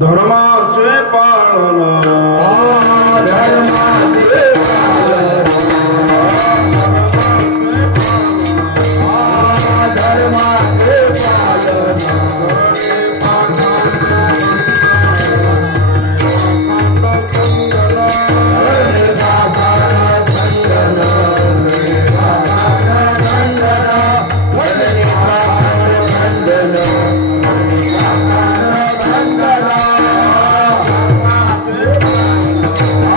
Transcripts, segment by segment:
धर्माचे पालन धर्माचे पालन धर्माचे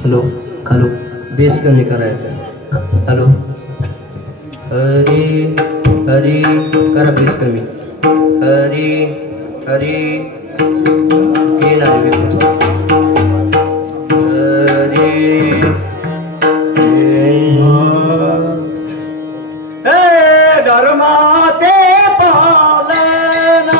हॅलो हॅलो बेस कमी करायचा हॅलो हरी हरी करा बेस कमी हरी हरी येणार हरी धर्माचे पालन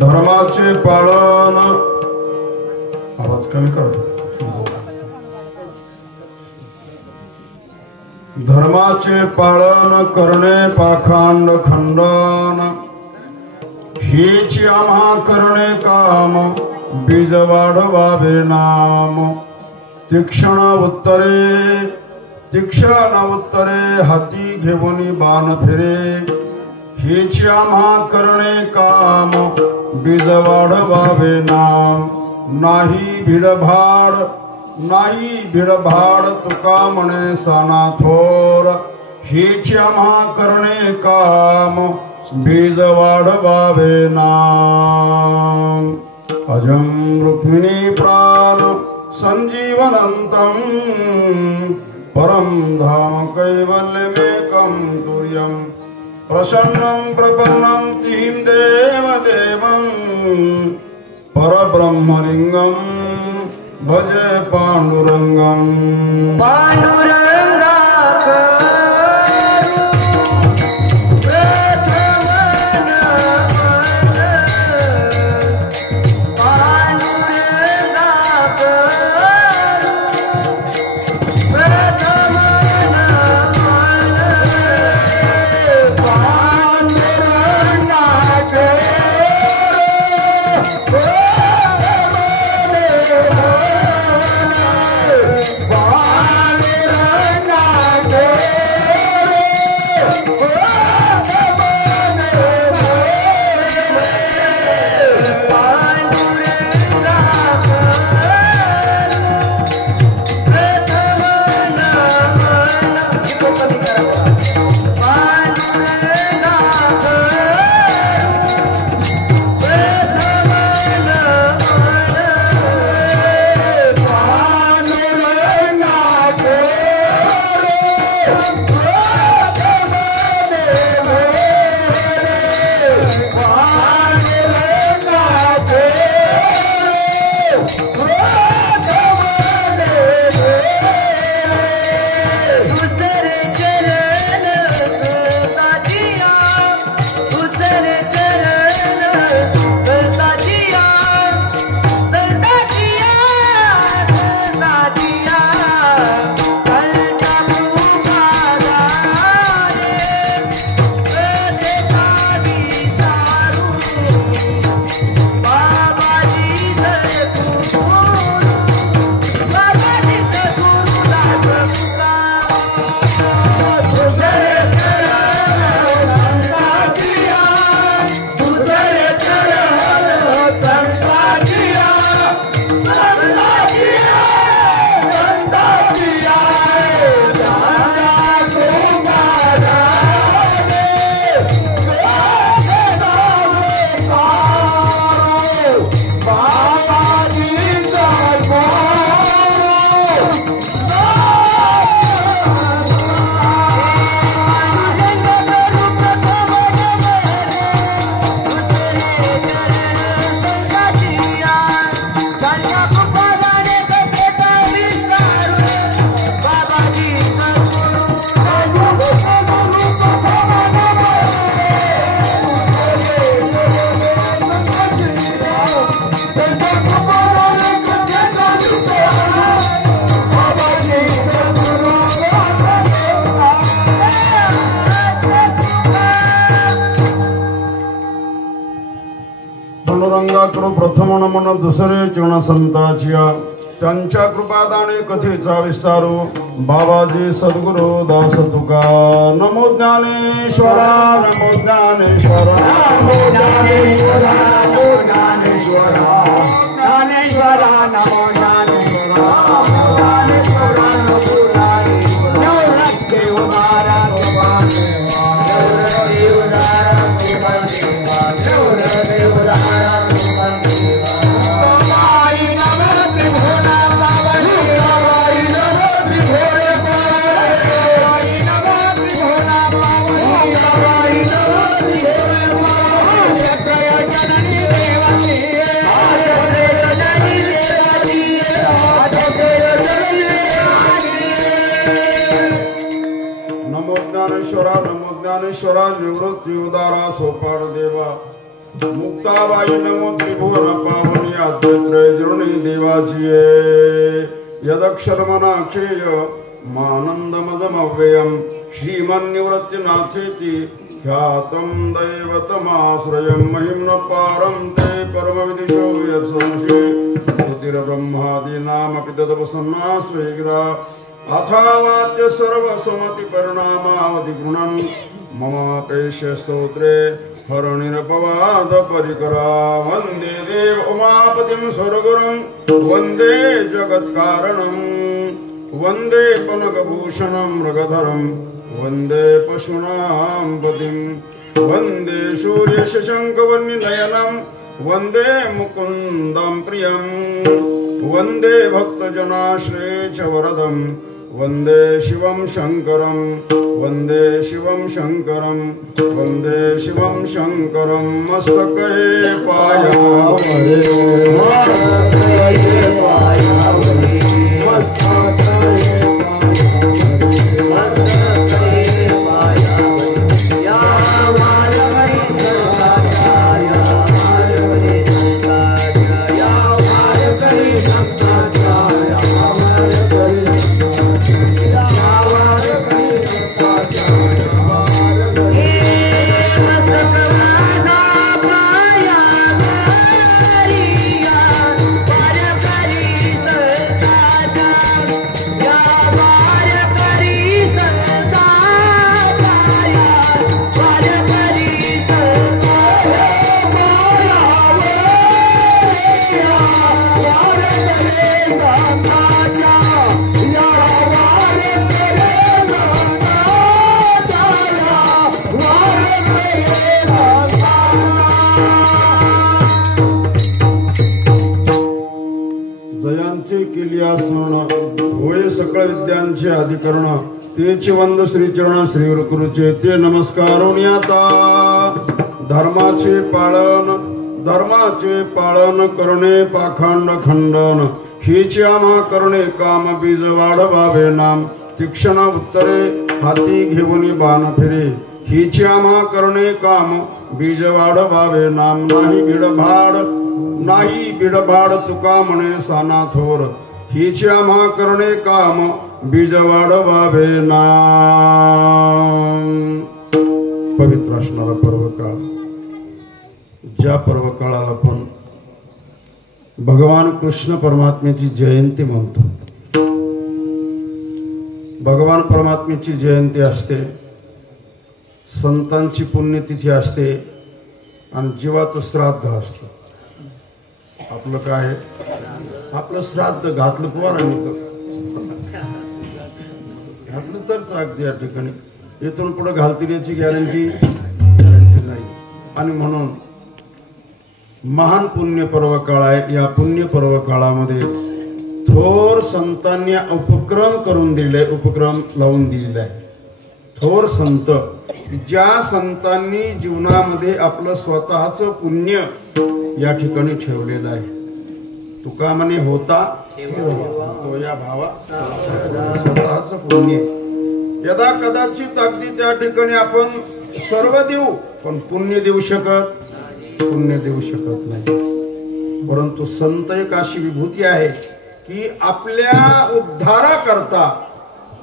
धर्माचे पालन आवाज कमी कर धर्माचे पालन करणे पाखंड खंडन हीच आम्हा करणे काम बीज वाढवावे नाम तीक्ष्ण उत्तरे हाती घेऊन बाण फिरे हीच आम्हा करणे काम बीज वाढवावे नाम नाही भिडभाड तुका म्हणे साना थोर हीच आम्हा करणे काम बीज वाढवावे नाम अजं रुक्मिणी प्राण संजीवनंतं परम धाम कैवल्यमेकं तुर्यम् प्रसन्नं प्रपन्नं तीं देवदेवं परब्रह्मलिंगं भजे पांडुरंगं Bye. गंगा करू प्रथम नमन दुसरे चरण संताचिया त्यांच्या कृपादाने कथेचा विस्तारू बाबाजी सद्गुरु दास तुका नमो ज्ञानेश्वरा नमो ज्ञानेश्वरा नमो ज्ञानेश्वरा नमो ज्ञानेश्वरा ज्ञानेश्वरा नमो ज्ञानेश्वरा ज्ञानेश्वरा नमो ज्ञानेश्वरा नवरत्ने उदारा नवरत्ने उदारा नवरत्ने उदारा नमो ज्ञानेश्वरा निवृत्ती उदारा सोपान देवा मुक्ताबाई नमो त्रिभुवन पावनी आद्यत्रय जृणी देवाची यदक्षरमनाखेय मानंदमदमव्ययम श्रीमन्निवृत्तिनाथेति ख्यातं दैवतमाश्रयं महिम्न पारं ते परमविदिशो यत्संशे श्रुतिर्ब्रह्मादीनामपि तदवसन्ना स्वेगिरा अथावाच्य सर्वसमति परिणामावधि गुणं मम पेश्य स्तोत्रे हरणिरपवाद परिकरा वन्दे देव उमापतिं स्वर्गुरुं वन्दे जगत्कारणं वन्दे पनकभूषणं मृगधरं वन्दे पशूनां पतिं वन्दे सूर्यशशङ्खवर्णिनयनं वन्दे मुकुन्दं प्रियं वन्दे भक्तजनाश्रये च वरदं वन्दे शिवं शङ्करं वन्दे शिवं शङ्करं वन्दे शिवं शङ्करं मस्तके पायावरे मस्तके पायावरे सकळ विद्यांचे अधिकरण तेचे वंद श्रीचरण श्री गुरुचे ते नमस्कारोनी आता धर्माचे पालन करणे पाखंड खंडन हीचे आम्हा करणे काम बीज वाढवावे नाम तीक्ष्ण उत्तरे हाती घेऊन बाण फिरे हीचे आम्हा करणे काम बीज वाढवावे नाम नाही बिडभाड तुका म्हणे साना थोर हीचे आम्हा करणे काम बीज वाढवावे नाम पवित्र असणारा पर्वकाळ ज्या पर्वकाळाला आपण भगवान कृष्ण परमात्म्याची जयंती म्हणतो भगवान परमात्म्याची जयंती असते संतांची पुण्यतिथी असते आणि जीवाचं श्राद्ध असतं आपलं काय आपलं श्राद्ध घातलं पोरांनी घातलं तर अगदी या ठिकाणी इथून पुढे घालतील याची गॅरंटी नाही आणि म्हणून महान पुण्य पर्व काळ आहे या पुण्य पर्व काळामध्ये थोर संतांनी उपक्रम लावून दिलेला आहे थोर संत ज्या संतांनी जीवनामध्ये आपलं स्वतःचं पुण्य या ठिकाणी ठेवलेलं आहे तुका म्हणे होता तो या भावा स्वतःचं पुण्य यदा कदाचित अगदी त्या ठिकाणी आपण सर्व देऊ पण पुण्य देऊ शकत नाही परंतु संत एक अशी विभूती आहे की आपल्या उद्धाराकरता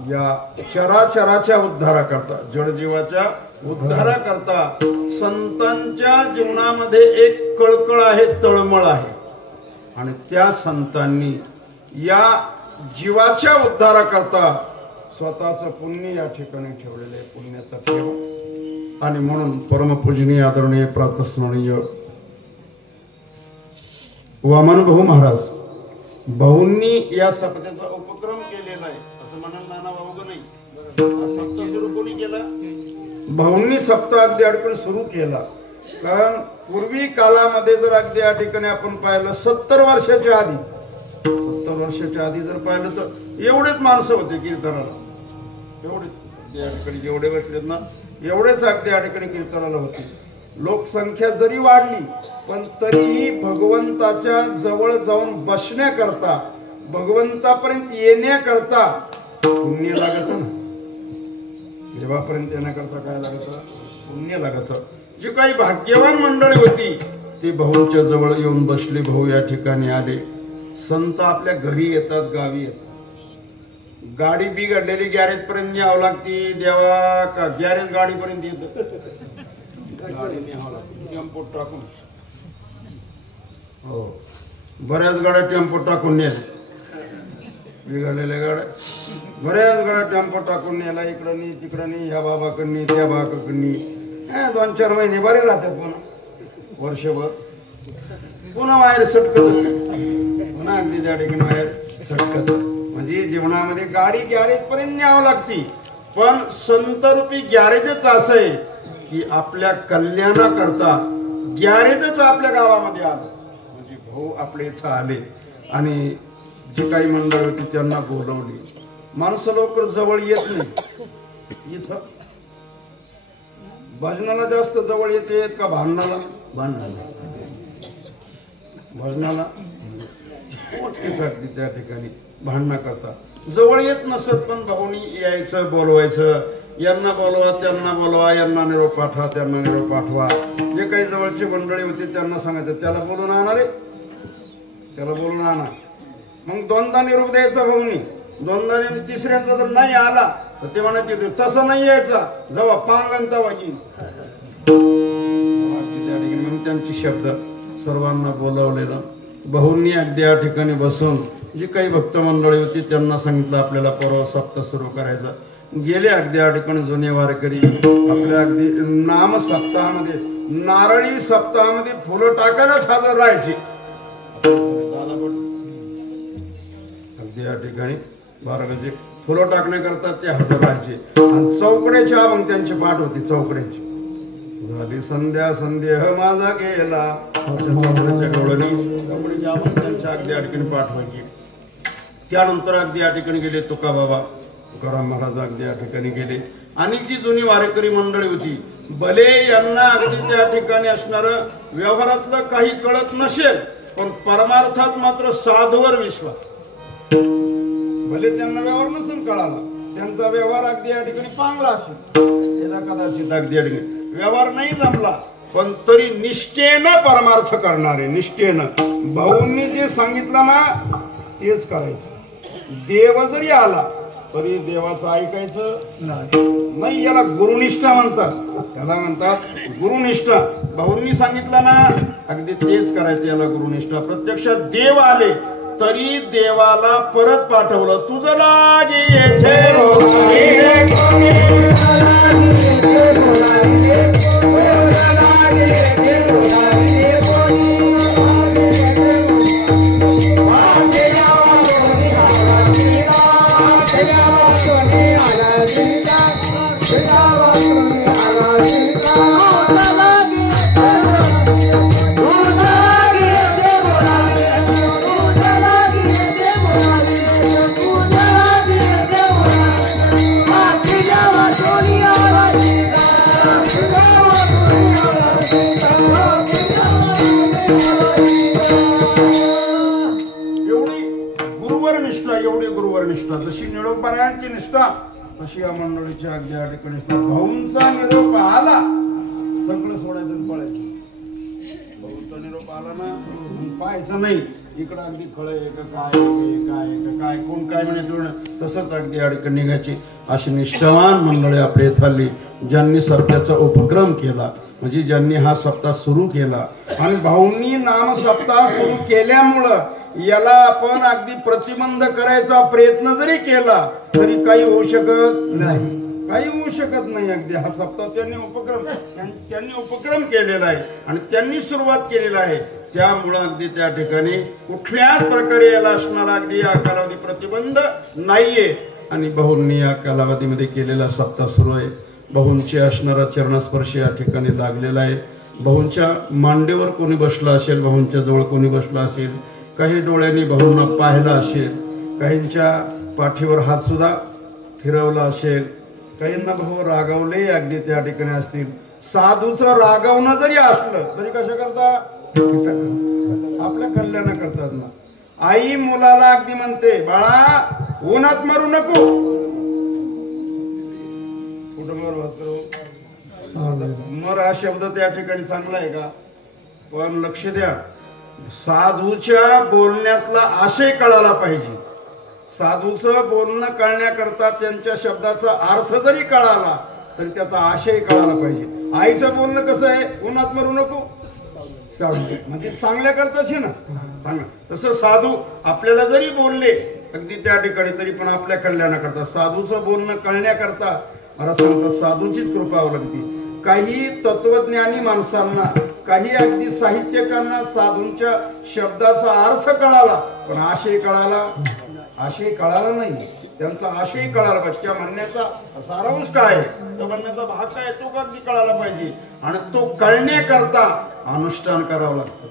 या चराचराच्या उद्धाराकरता जडजीवाच्या उद्धाराकरता संतांच्या जीवनामध्ये एक कळकळ आहे, तळमळ आहे आणि त्या संतांनी या जीवाच्या उद्धाराकरता स्वतःचं पुण्य या ठिकाणी ठेवलेलं आहे, पुण्याचा ठेवा. आणि म्हणून परमपूजनीय आदरणीय प्रातस्मरणीय वामन भाऊ महाराज भाऊंनी या सप्त्याचा उपक्रम केलेला आहे असं म्हणाल नाना भाऊ नाही. सप्ताह सुरू कोणी केला? भाऊंनी सप्ताह अगदी अडकून सुरू केला. कारण पूर्वी काळामध्ये जर अगदी या ठिकाणी आपण पाहिलं 70 वर्षाच्या आधी जर पाहिलं तर एवढेच माणसं होते कीर्तनाला, एवढेच या ठिकाणी जेवढे बसलेत ना एवढेच अगदी या ठिकाणी कीर्तनाला होते. लोकसंख्या जरी वाढली पण तरीही भगवंताच्या जवळ जाऊन बसण्याकरता, भगवंतापर्यंत येण्याकरता पुण्य लागत ना. देवापर्यंत येण्याकरता काय लागत? पुण्य लागत. जी काही भाग्यवान मंडळी होती ती भाऊंच्या जवळ येऊन बसली. भाऊ या ठिकाणी आले. संत आपल्या घरी येतात, गावी येतात. गाडी बिघडलेली गॅरेज पर्यंत न्यावं लागती. देवा का गॅरेज गाडीपर्यंत येत, गाडी न्यावं लागते टेम्पो टाकून. हो, बऱ्याच गाड्या टेम्पो टाकून नेल्या, बिघडलेल्या गाड्या बऱ्याच गाड्या टेम्पो टाकून नेला. इकडं नाही तिकडं नाही, ह्या बाबाकडनी त्या बाबाकडनी. 2-4 महिने बरे राहतात, पुन्हा वर्षभर पुन्हा बाहेर सटकत, पुन्हा अगदी त्या ठिकाणी बाहेर सटकत. म्हणजे जीवनामध्ये गाडी गॅरेज पर्यंत न्यावं लागती. पण संतरूपी गॅरेजच असं आहे की आपल्या कल्याणाकरता गॅरेजच आपल्या गावामध्ये आलं. म्हणजे भाऊ आपले इथं आले आणि जी काही मंडळ होती त्यांना बोलवली. माणसं लवकर जवळ येत नाही. इथं भजनाला जास्त जवळ येत का भांडणाला? भजनाला त्या ठिकाणी भांडणं करता जवळ येत नसत. पण भाऊनी यायचं, बोलवायचं. यांना बोलवा, त्यांना बोलवा, यांना निरोप पाठवा, त्यांना निरोप पाठवा. जे काही जवळची मंडळी होती त्यांना सांगायचं त्याला बोलून आणा रे, त्याला बोलून आणा. मग 2दा निरोप द्यायचा भाऊनी. 2दा तिसऱ्यांचा जर नाही आला तर ते म्हणायचे तसं नाही यायचा, जेव्हा पांगण तेव्हा येईल. मग त्यांची शब्द सर्वांना बोलावलेलं. भाऊंनी अगदी या ठिकाणी बसून जी काही भक्त मंडळी होती त्यांना सांगितलं आपल्याला परवा सप्ताह सुरू करायचा. गेले अगदी या ठिकाणी जुने वारकरी आपल्या अगदी नाम सप्ताहामध्ये, नारळी सप्ताहामध्ये फुलं टाकायलाच हजर राहायची. अगदी या ठिकाणी बारागाचे फुलं टाकण्याकरता ते हजर राहायचे. आणि चौकड्याची मग त्यांची पाठ होती. चौकड्याची झाली संध्या, संदेह माझा गेला, चौकड्याच्या गवळणी त्यांच्या अगदी या ठिकाणी पाठ व्हायची. त्यानंतर अगदी या ठिकाणी गेले तुका बाबा, तुकाराम महाराज अगदी या ठिकाणी गेले. आणि जी जुनी वारकरी मंडळी होती भले यांना अगदी त्या ठिकाणी असणार व्यवहारातलं काही कळत नसेल पण परमार्थात मात्र साधूवर विश्वास. भले त्यांना व्यवहार नसेल कळाला, त्यांचा व्यवहार अगदी या ठिकाणी चांगला असेल, कदाचित अगदी या ठिकाणी व्यवहार नाही जमला पण तरी निष्ठेनं परमार्थ करणारे, निष्ठेनं भाऊंनी जे सांगितलं ना तेच करायचं. देव जरी आला तरी देवाचं ऐकायचं नाही. याला गुरुनिष्ठा म्हणतात, त्याला म्हणतात गुरुनिष्ठा. भाऊंनी सांगितलं ना अगदी तेच करायचं, याला गुरुनिष्ठा. प्रत्यक्षात देव आले तरी देवाला परत पाठवलं. तुझं लागे येथे निष्ठा, जशी निरोपारायणची निष्ठा तशी या मंडळीची अगदी या ठिकाणी. भाऊंचा निरोप आला सगळं सोडायचं पळायचं. भाऊंचा निरोप आला ना पाहायचं नाही इकडं अगदी फळ आहे का काय काय काय कोण काय म्हणे तसंच अगदी या ठिकाणी निघायची. अशी निष्ठावान मंडळी आपल्या इथली ज्यांनी सप्ताहाचा उपक्रम केला, म्हणजे ज्यांनी हा सप्ताह सुरू केला. आणि भाऊंनी नाम सप्ताह सुरू केल्यामुळं याला आपण अगदी प्रतिबंध करायचा प्रयत्न जरी केला तरी काही होऊ शकत नाही, काही होऊ शकत नाही. अगदी हा सप्ताह त्यांनी उपक्रम केलेला आहे आणि त्यांनी सुरुवात केलेला आहे. त्यामुळं अगदी त्या ठिकाणी कुठल्याच प्रकारे याला असणारा अगदी या कालावधी प्रतिबंध नाहीये. आणि भाऊंनी या कालावधीमध्ये केलेला सप्ताह सुरू आहे. भाऊंची असणारा चरणस्पर्श या ठिकाणी लागलेला आहे. भाऊंच्या मांडीवर कोणी बसला असेल, भाऊंच्या जवळ कोणी बसला असेल, काही डोळ्यांनी भाऊंना पाहिलं असेल, काहींच्या पाठीवर हात सुद्धा फिरवला असेल, काहींना भाऊ रागावले अगदी त्या ठिकाणी असतील. साधूचं रागावणं जरी असलं तरी कशा करता, आपल्या कल्याणा करतात ना. आई मुलाला अगदी म्हणते, बाळा उन्हात मरू नको. कुठं मर हा शब्द त्या ठिकाणी चांगला आहे का? पण लक्ष द्या, साधूच्या बोलण्यातला आशय कळाला पाहिजे. साधूचं बोलणं कळण्याकरता त्यांच्या शब्दाचा अर्थ जरी कळाला तरी त्याचा आशय कळाला पाहिजे. आईचं बोलणं कसं आहे, उन्हात मरू नको म्हणजे चांगल्या करताच ना चांगलं. तसं साधू आपल्याला जरी बोलले अगदी त्या ठिकाणी तरी पण आपल्या कल्याणाकरता, साधूचं बोलणं कळण्याकरता मला सांगतात साधूचीच कृपा लागते. काही तत्वज्ञानी माणसांना, काही अगदी साहित्यकांना साधूंच्या शब्दाचा अर्थ कळाला पण आशय कळाला नाही. त्यांचा आशय कळाला पाहिजे. त्या म्हणण्याचा सारांश काय आहे, त्या म्हणण्याचा भाग काय आहे, तो अगदी कळाला पाहिजे. आणि तो कळण्याकरता अनुष्ठान करावं लागतं.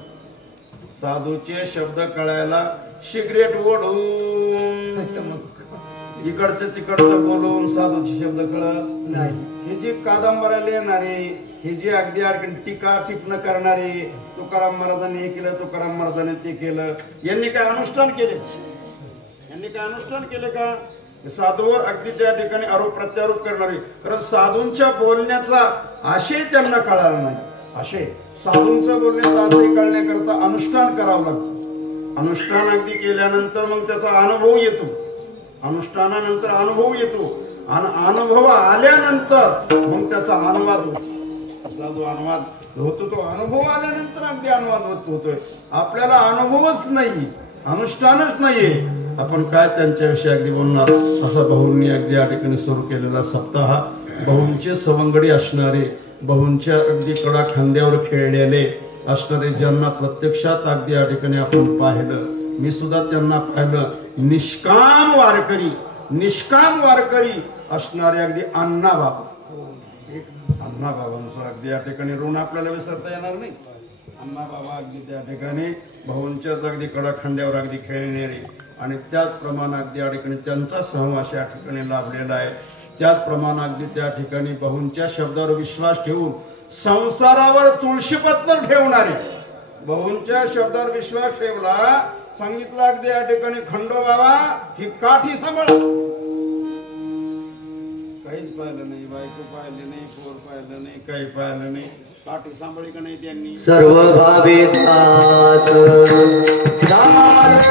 साधूचे शब्द कळायला सिगरेट ओढून इकडचं तिकडचं बोलून साधूचे शब्द कळत नाही. हे जे कादंबऱ्या लिहिणारे, हे जे अगदी टीका टिप्पण करणारे, तुकाराम महाराजांनी हे केलं, तुकाराम महाराजांनी ते केलं, यांनी काय अनुष्ठान केले? यांनी काय अनुष्ठान केले का? साधूवर अगदी त्या ठिकाणी आरोप प्रत्यारोप करणारे. कारण साधूंच्या बोलण्याचा आशय त्यांना कळाला नाही. आशय साधूंचा बोलण्याचा आशय कळण्याकरता अनुष्ठान करावं लागतं. अनुष्ठान अगदी केल्यानंतर मग त्याचा अनुभव येतो. अनुष्ठानानंतर अनुभव येतो आणि अनुभव आल्यानंतर मग त्याचा अनुवाद होतो. साधू अनुवाद होतो, तो अनुभव आल्यानंतर अगदी अनुवाद होतोय. आपल्याला अनुभवच नाही, अनुष्ठानच नाहीये, आपण काय त्यांच्याविषयी अगदी बोलणार. असा भाऊंनी अगदी या ठिकाणी सुरू केलेला सप्ताह, भाऊंचे सवंगडी असणारे, भाऊंच्या अगदी कडा खांद्यावर खेळलेले असणारे, ज्यांना प्रत्यक्षात अगदी या ठिकाणी आपण पाहिलं, मी सुद्धा त्यांना पाहिलं, निष्काम वारकरी असणारे अगदी अण्णाबाबा. अण्णाबाबांचं अगदी या ठिकाणी ऋण आपल्याला विसरता येणार नाही. अण्णाबाबा अगदी त्या ठिकाणी भाऊंच्याच अगदी कडा खांद्यावर अगदी खेळणारे आणि त्याचप्रमाणे अगदी या ठिकाणी त्यांचा सहवास या ठिकाणी लाभलेला आहे. त्याचप्रमाणे अगदी त्या ठिकाणी भाऊंच्या शब्दावर विश्वास ठेवून संसारावर तुळशीपत्र ठेवणारे, भाऊंच्या शब्दावर विश्वास ठेवला, सांगितलं अगदी या ठिकाणी खंडोबाबा ही काठी सांभाळ. काहीच पाहिलं नाही, बायको पाहिलं नाही, पोर पाहिलं नाही, काही पाहिलं नाही, काठी सांभाळी का नाही त्यांनी. सर्व भावे दास विश्वास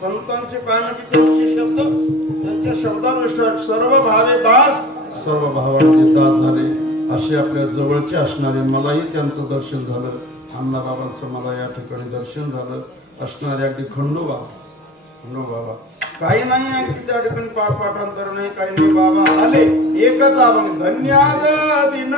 संतांचे काय म्हणजे त्यांचे शब्द, त्यांच्या शब्दानुसार सर्व भावे दास सर्व भावांचे दास झाले असे आपल्या जवळचे असणारे मलाही त्यांचं दर्शन झालं. अण्णाबाबांचं मला या ठिकाणी दर्शन झालं असणारे अगदी खंडोबा काही नाही अगदी त्या ठिकाणी पाठांतर नाही काही नाही. बाबा आले एकच अभंग धन्याद दिन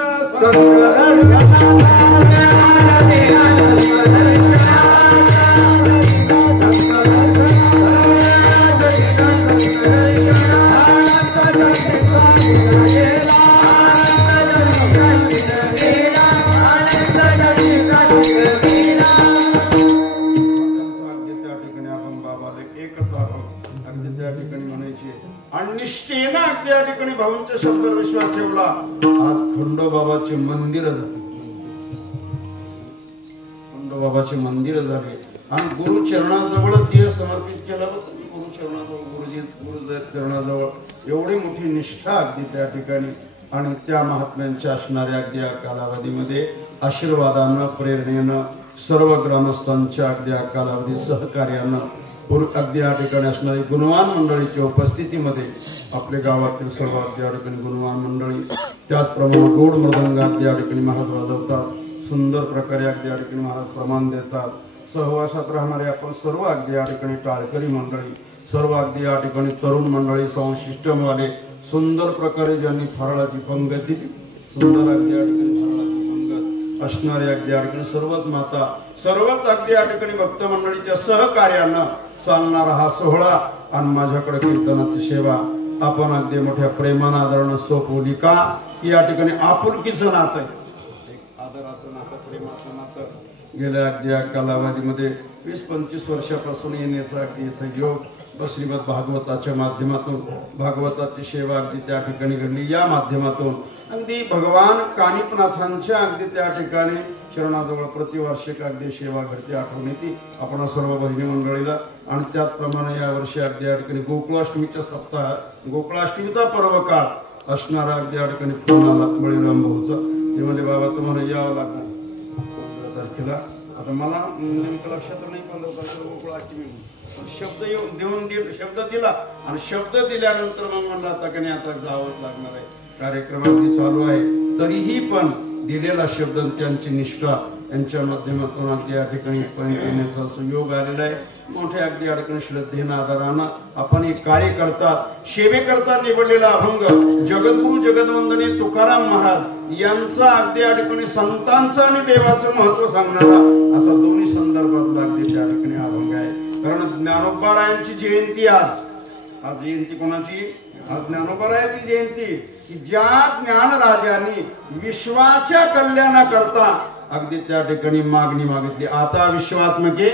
आणि निष्ठेनं त्या ठिकाणी भाऊंच्या शब्दावर विश्वास ठेवला. आज खंडोबाबाचे मंदिर झाले, खंडोबाबाचे मंदिर झाले आणि गुरुचरणाजवळ देह समर्पित केला होता. गुरुचरणाजवळ चरणाजवळ एवढी मोठी निष्ठा अगदी त्या ठिकाणी आणि त्या महात्म्यांच्या असणाऱ्या अगदी या कालावधीमध्ये आशीर्वादानं प्रेरणेनं सर्व ग्रामस्थांच्या अगदी या कालावधी सहकार्यानं अगदी या ठिकाणी असणारी गुणवान मंडळीच्या उपस्थितीमध्ये आपल्या गावातील सर्व अगदी या ठिकाणी गुणवान मंडळी त्याचप्रमाणे गोड मृदंग अगदी या ठिकाणी महाराज वाजवतात. सुंदर प्रकारे अगदी या ठिकाणी महाराज प्रमाण देतात. सहवासात राहणारे आपण सर्व अगदी या ठिकाणी टाळकरी मंडळी सर्व अगदी या ठिकाणी तरुण मंडळी सिस्टमवाले सुंदर प्रकारे ज्यांनी फराळाची पंगत दिली सुंदर अगदी या ठिकाणी फराळाची पंगत असणारे अगदी या ठिकाणी सर्वच माता सर्वच अगदी या ठिकाणी भक्त मंडळीच्या सहकार्यानं चालणारा हा सोहळा आणि माझ्याकडे कीर्तनाची सेवा आपण अगदी मोठ्या प्रेमानं आदरानं सोपवली का या ठिकाणी आपुलकीचं नातं आदराचं नातं प्रेमाचं नातं गेल्या अगदी या कालावधीमध्ये 20-25 वर्षापासून येण्याचा अगदी इथं योग श्रीमद भागवताच्या माध्यमातून भागवताची सेवा अगदी त्या ठिकाणी घडली. या माध्यमातून अगदी भगवान कानिपनाथांच्या अगदी त्या ठिकाणी शरणाजवळ प्रतिवार्षिक अगदी सेवा घडते आठवण येते आपण सर्व बहिणी मंडळीला. आणि त्याचप्रमाणे यावर्षी अगदी या ठिकाणी गोकुळाष्टमीचा सप्ताह गोकुळाष्टमीचा पर्व काळ असणारा अगदी या ठिकाणी फोन आला बळीराम भाऊचा. ते म्हणजे बाबा तुम्हाला यावं लागणार 15 तारखेला. आता मला नेमकं लक्षात नाही 15 तारखेला गोकुळाष्टमी शब्द देऊन शब्द दिला आणि शब्द दिल्यानंतर मग म्हणलं आता की नाही आता जावंच लागणार आहे. कार्यक्रम अगदी चालू आहे तरीही पण दिलेला शब्द त्यांची निष्ठा यांच्या माध्यमातून अगदी या ठिकाणी देण्याचा सुयोग आलेला आहे. मोठ्या अगदी या ठिकाणी श्रद्धेनं आदरानं आपण एक कार्य करतात सेवेकरता निवडलेला अभंग जगद्गुरु जगदवंदनीय तुकाराम महाराज यांचा अगदी या ठिकाणी संतांचं आणि देवाचं महत्व सांगणारा असा दोन्ही संदर्भातला अगदी त्या ठिकाणी अभंग आहे. कारण ज्ञानोबारायांची जयंती आज जयंती कोणाची आज ज्ञानोबारायांची जयंती की ज्या ज्ञानराजांनी विश्वाच्या कल्याणाकरता अगदी त्या ठिकाणी मागणी मागितली. आता विश्वात्मके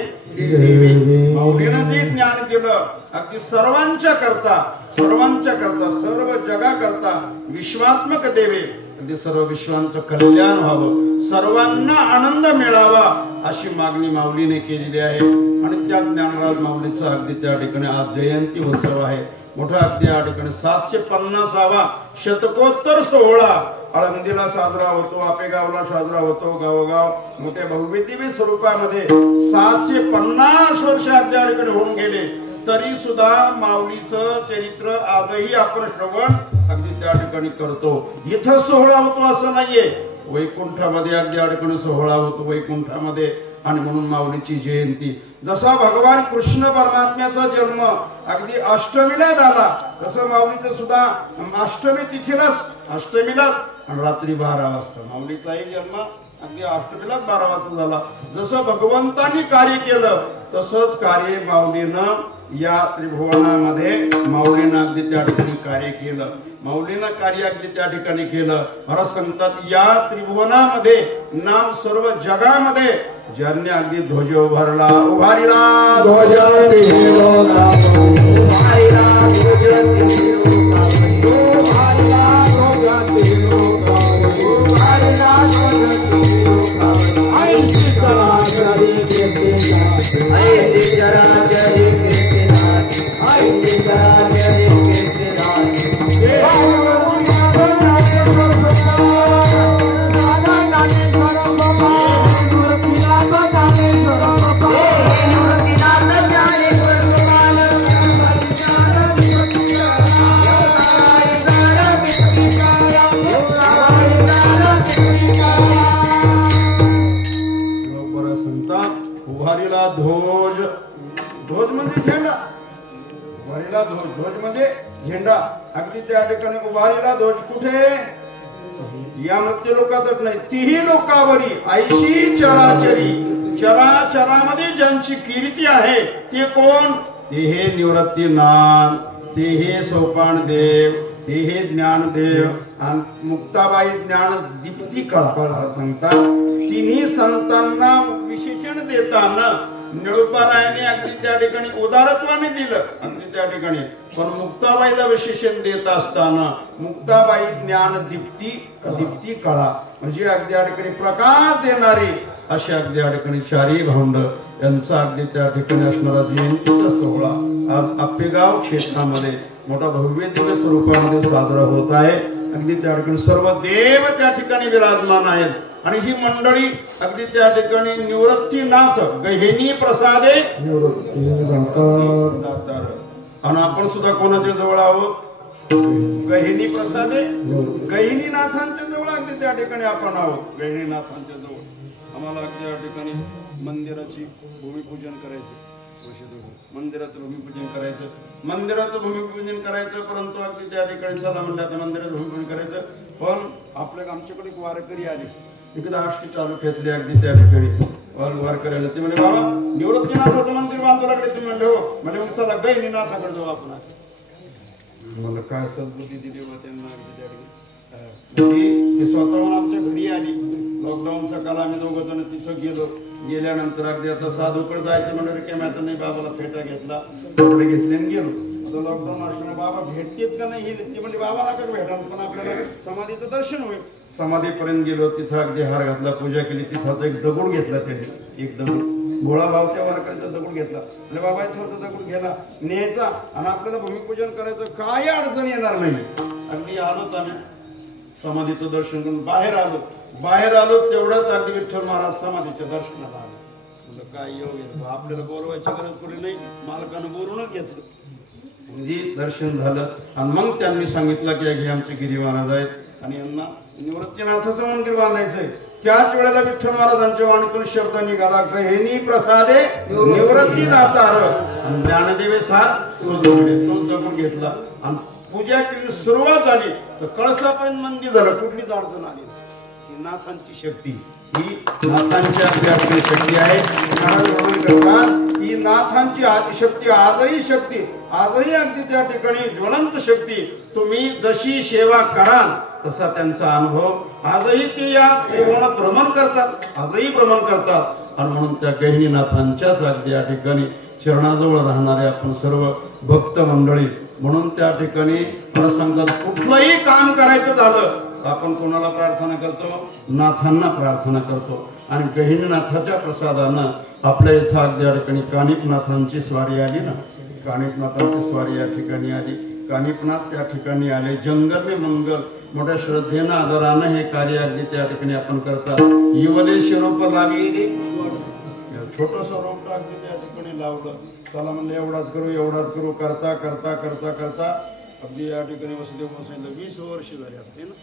माऊलीनं जे ज्ञान दिलं अगदी सर्वांच्या करता सर्व जगाकरता विश्वात्मक देवे अगदी सर्व विश्वांचं कल्याण व्हावं सर्वांना आनंद मिळावा अशी मागणी माऊलीने केलेली आहे. आणि त्या ज्ञानराज माऊलीचा अगदी त्या ठिकाणी आज जयंती उत्सव आहे मोठा. अगदी या ठिकाणी 750वा शतकोत्तर सोहळा आळंदीला साजरा होतो आपेगावला साजरा होतो. गावोगाव मोठ्या बहुविधी स्वरूपामध्ये 750 वर्ष अगदी या ठिकाणी होऊन गेले तरी सुद्धा माऊलीचं चरित्र आजही आपण श्रवण अगदी त्या ठिकाणी करतो. इथं सोहळा होतो असं नाहीये वैकुंठामध्ये अगदी या ठिकाणी सोहळा होतो वैकुंठामध्ये. आणि म्हणून माऊलीची जयंती जसा भगवान कृष्ण परमात्म्याचा जन्म अगदी अष्टमीला झाला तसं माऊलीचं सुद्धा अष्टमी तिथीलाच अष्टमीलाच आणि रात्री 12 वाजता माऊलीचाही जन्म अगदी अष्टमीलाच 12 वाजता झाला. जसं भगवंतांनी कार्य केलं तसंच कार्य माऊलीनं या त्रिभुवनामध्ये माऊलीनं अगदी त्या ठिकाणी कार्य केलं. माऊलीनं कार्य अगदी त्या ठिकाणी केलं. महाराज सांगतात या त्रिभुवनामध्ये नाम सर्व जगामध्ये ज्यांनी अगदी ध्वज उभारला उभारिला ध्वज उभारीला ध्वज. ध्वज म्हणजे झेंडा. उभारीला ध्वज. ध्वज म्हणजे झेंडा. अगदी त्या ठिकाणी उभारीला ध्वज कुठे या मृत्यू लोकातच नाही तीही लोकावरी ऐशी चराचरी. चराचरामध्ये ज्यांची कीर्ती आहे ते कोण? ते हे निवृत्तीनाथ, ते हे सोपान देव, ते हे ज्ञानदेव आणि मुक्ताबाई ज्ञान दीप्ती कळा सांगतात. तिन्ही संतांना विशेषण देताना निळूपरायाने अगदी त्या ठिकाणी उदारत्वाने दिलं अगदी त्या ठिकाणी. पण मुक्ताबाईला विशेषण देत असताना मुक्ताबाई ज्ञान दीप्ती कळा म्हणजे अगदी त्या ठिकाणी प्रकाश देणारी अशा अगदी त्या ठिकाणी चारी भावंड यांचा अगदी त्या ठिकाणी असणारा जयंतीचा सोहळा आज आपेगाव क्षेत्रामध्ये मोठा भव्य दिव्य स्वरूपामध्ये साजरा होत आहे. अगदी त्या ठिकाणी सर्व देव त्या ठिकाणी विराजमान आहेत. आणि ही मंडळी अगदी त्या ठिकाणी निवृत्तीनाथ गहिनी प्रसादे आणि आपण सुद्धा कोणाच्या जवळ आहोत? गहिनी प्रसादे गहिनीनाथांच्या जवळ अगदी त्या ठिकाणी आपण आहोत. गहिनीनाथांच्या जवळ आम्हाला अगदी त्या ठिकाणी मंदिराची भूमिपूजन करायचं. मंदिराचं भूमिपूजन करायचं. मंदिराचं भूमिपूजन करायचं. परंतु अगदी त्या ठिकाणी चला म्हणलं आता मंदिराचं भूमिपूजन करायचं. पण आपल्या आमच्याकडे एक वारकरी आले एकदा आष्टी तालुक्यातले अगदी त्या ठिकाणी वारकरी आले. ते म्हणजे बाबा निवृत्तीनाथाचं मंदिर बांधू लागले तुम्ही म्हणले हो. म्हणजे मग चला गहिनीनाथाकडे जाऊ आपण. मला काय सद्बुद्धी दिली बा त्यांना अगदी त्या ठिकाणी. ती स्वतःहून आमच्या घरी आली. लॉकडाऊनचा काल आम्ही दोघं जण तिथं गेलो. गेल्यानंतर अगदी आता साधूकडे जायचं म्हणजे रिकाम्यात नाही. बाबाला फेटा घेतला कपडे घेतले आणि गेलो. आता लॉकडाऊन असल्यामुळे बाबा भेटतेत का नाही ते म्हणजे बाबाला कसं भेटा पण आपल्याला समाधीचं दर्शन होईल. समाधीपर्यंत गेलो. तिथं अगदी हार घातला पूजा केली. तिथं एक दगड घेतला त्याने. एक दगड गोळा भाव त्या वारकऱ्याचा दगड घेतला. म्हणजे बाबा इथं दगड घ्यायला न्यायचा आणि आपल्याला भूमिपूजन करायचं. काय अडचण येणार नाही. अगदी आलोत आम्ही समाधीचं दर्शन करून बाहेर आलो. तेवढ्याच अगदी विठ्ठल महाराज समाधीच्या दर्शनाला आले. म्हणजे काय योग आपल्याला बोलवायची गरज पडली नाही. मालकानं बोलूनच घेतलं. म्हणजे दर्शन झालं आणि मग त्यांनी सांगितलं की हे आमचे गिरी महाराज आहेत आणि यांना निवृत्तीनाथाचं मंदिर बांधायचंय. त्याच वेळेला विठ्ठल महाराजांच्या वाणीतून शब्द निघाला गहिनी प्रसादे निवृत्तीनाथार आणि ज्ञानदेवे सार तो जपून घेतला आणि पूजा केली. सुरुवात झाली तर कळसापर्यंत मंदिर झालं. कुठलीच अडचण आली. ही नाथांची शक्ती, ही नाथांच्या शक्ती आहे. ही नाथांची आदिशक्ती आजही शक्ती आजही अगदी त्या ठिकाणी ज्वलंत शक्ती. तुम्ही जशी सेवा कराल तसा त्यांचा अनुभव आजही ते या त्रिभुवनात भ्रमण करतात. आजही भ्रमण करतात. आणि म्हणून त्या गहिनीनाथांच्याच अगदी या ठिकाणी चरणाजवळ राहणारे आपण सर्व भक्त मंडळी म्हणून त्या ठिकाणी प्रसंगात कुठलंही काम करायचं झालं आपण कोणाला प्रार्थना करतो? नाथांना प्रार्थना करतो. आणि गहिनीनाथाच्या प्रसादानं आपल्या इथं अगदी या ठिकाणी कानिपनाथांची स्वारी आली ना. कानिपनाथांची स्वारी या ठिकाणी आली. कानिपनाथ त्या ठिकाणी आले. जंगल में मंगल मोठ्या श्रद्धेनं आदरानं हे कार्य अगदी त्या ठिकाणी आपण करतात. इवले शिरोप लागली छोटस रोपट अगदी त्या ठिकाणी लावलं. चला म्हणलं एवढाच करू करता करता करता करता अगदी या ठिकाणी वसुदेव बसायला 20 वर्ष झाली आहे ना.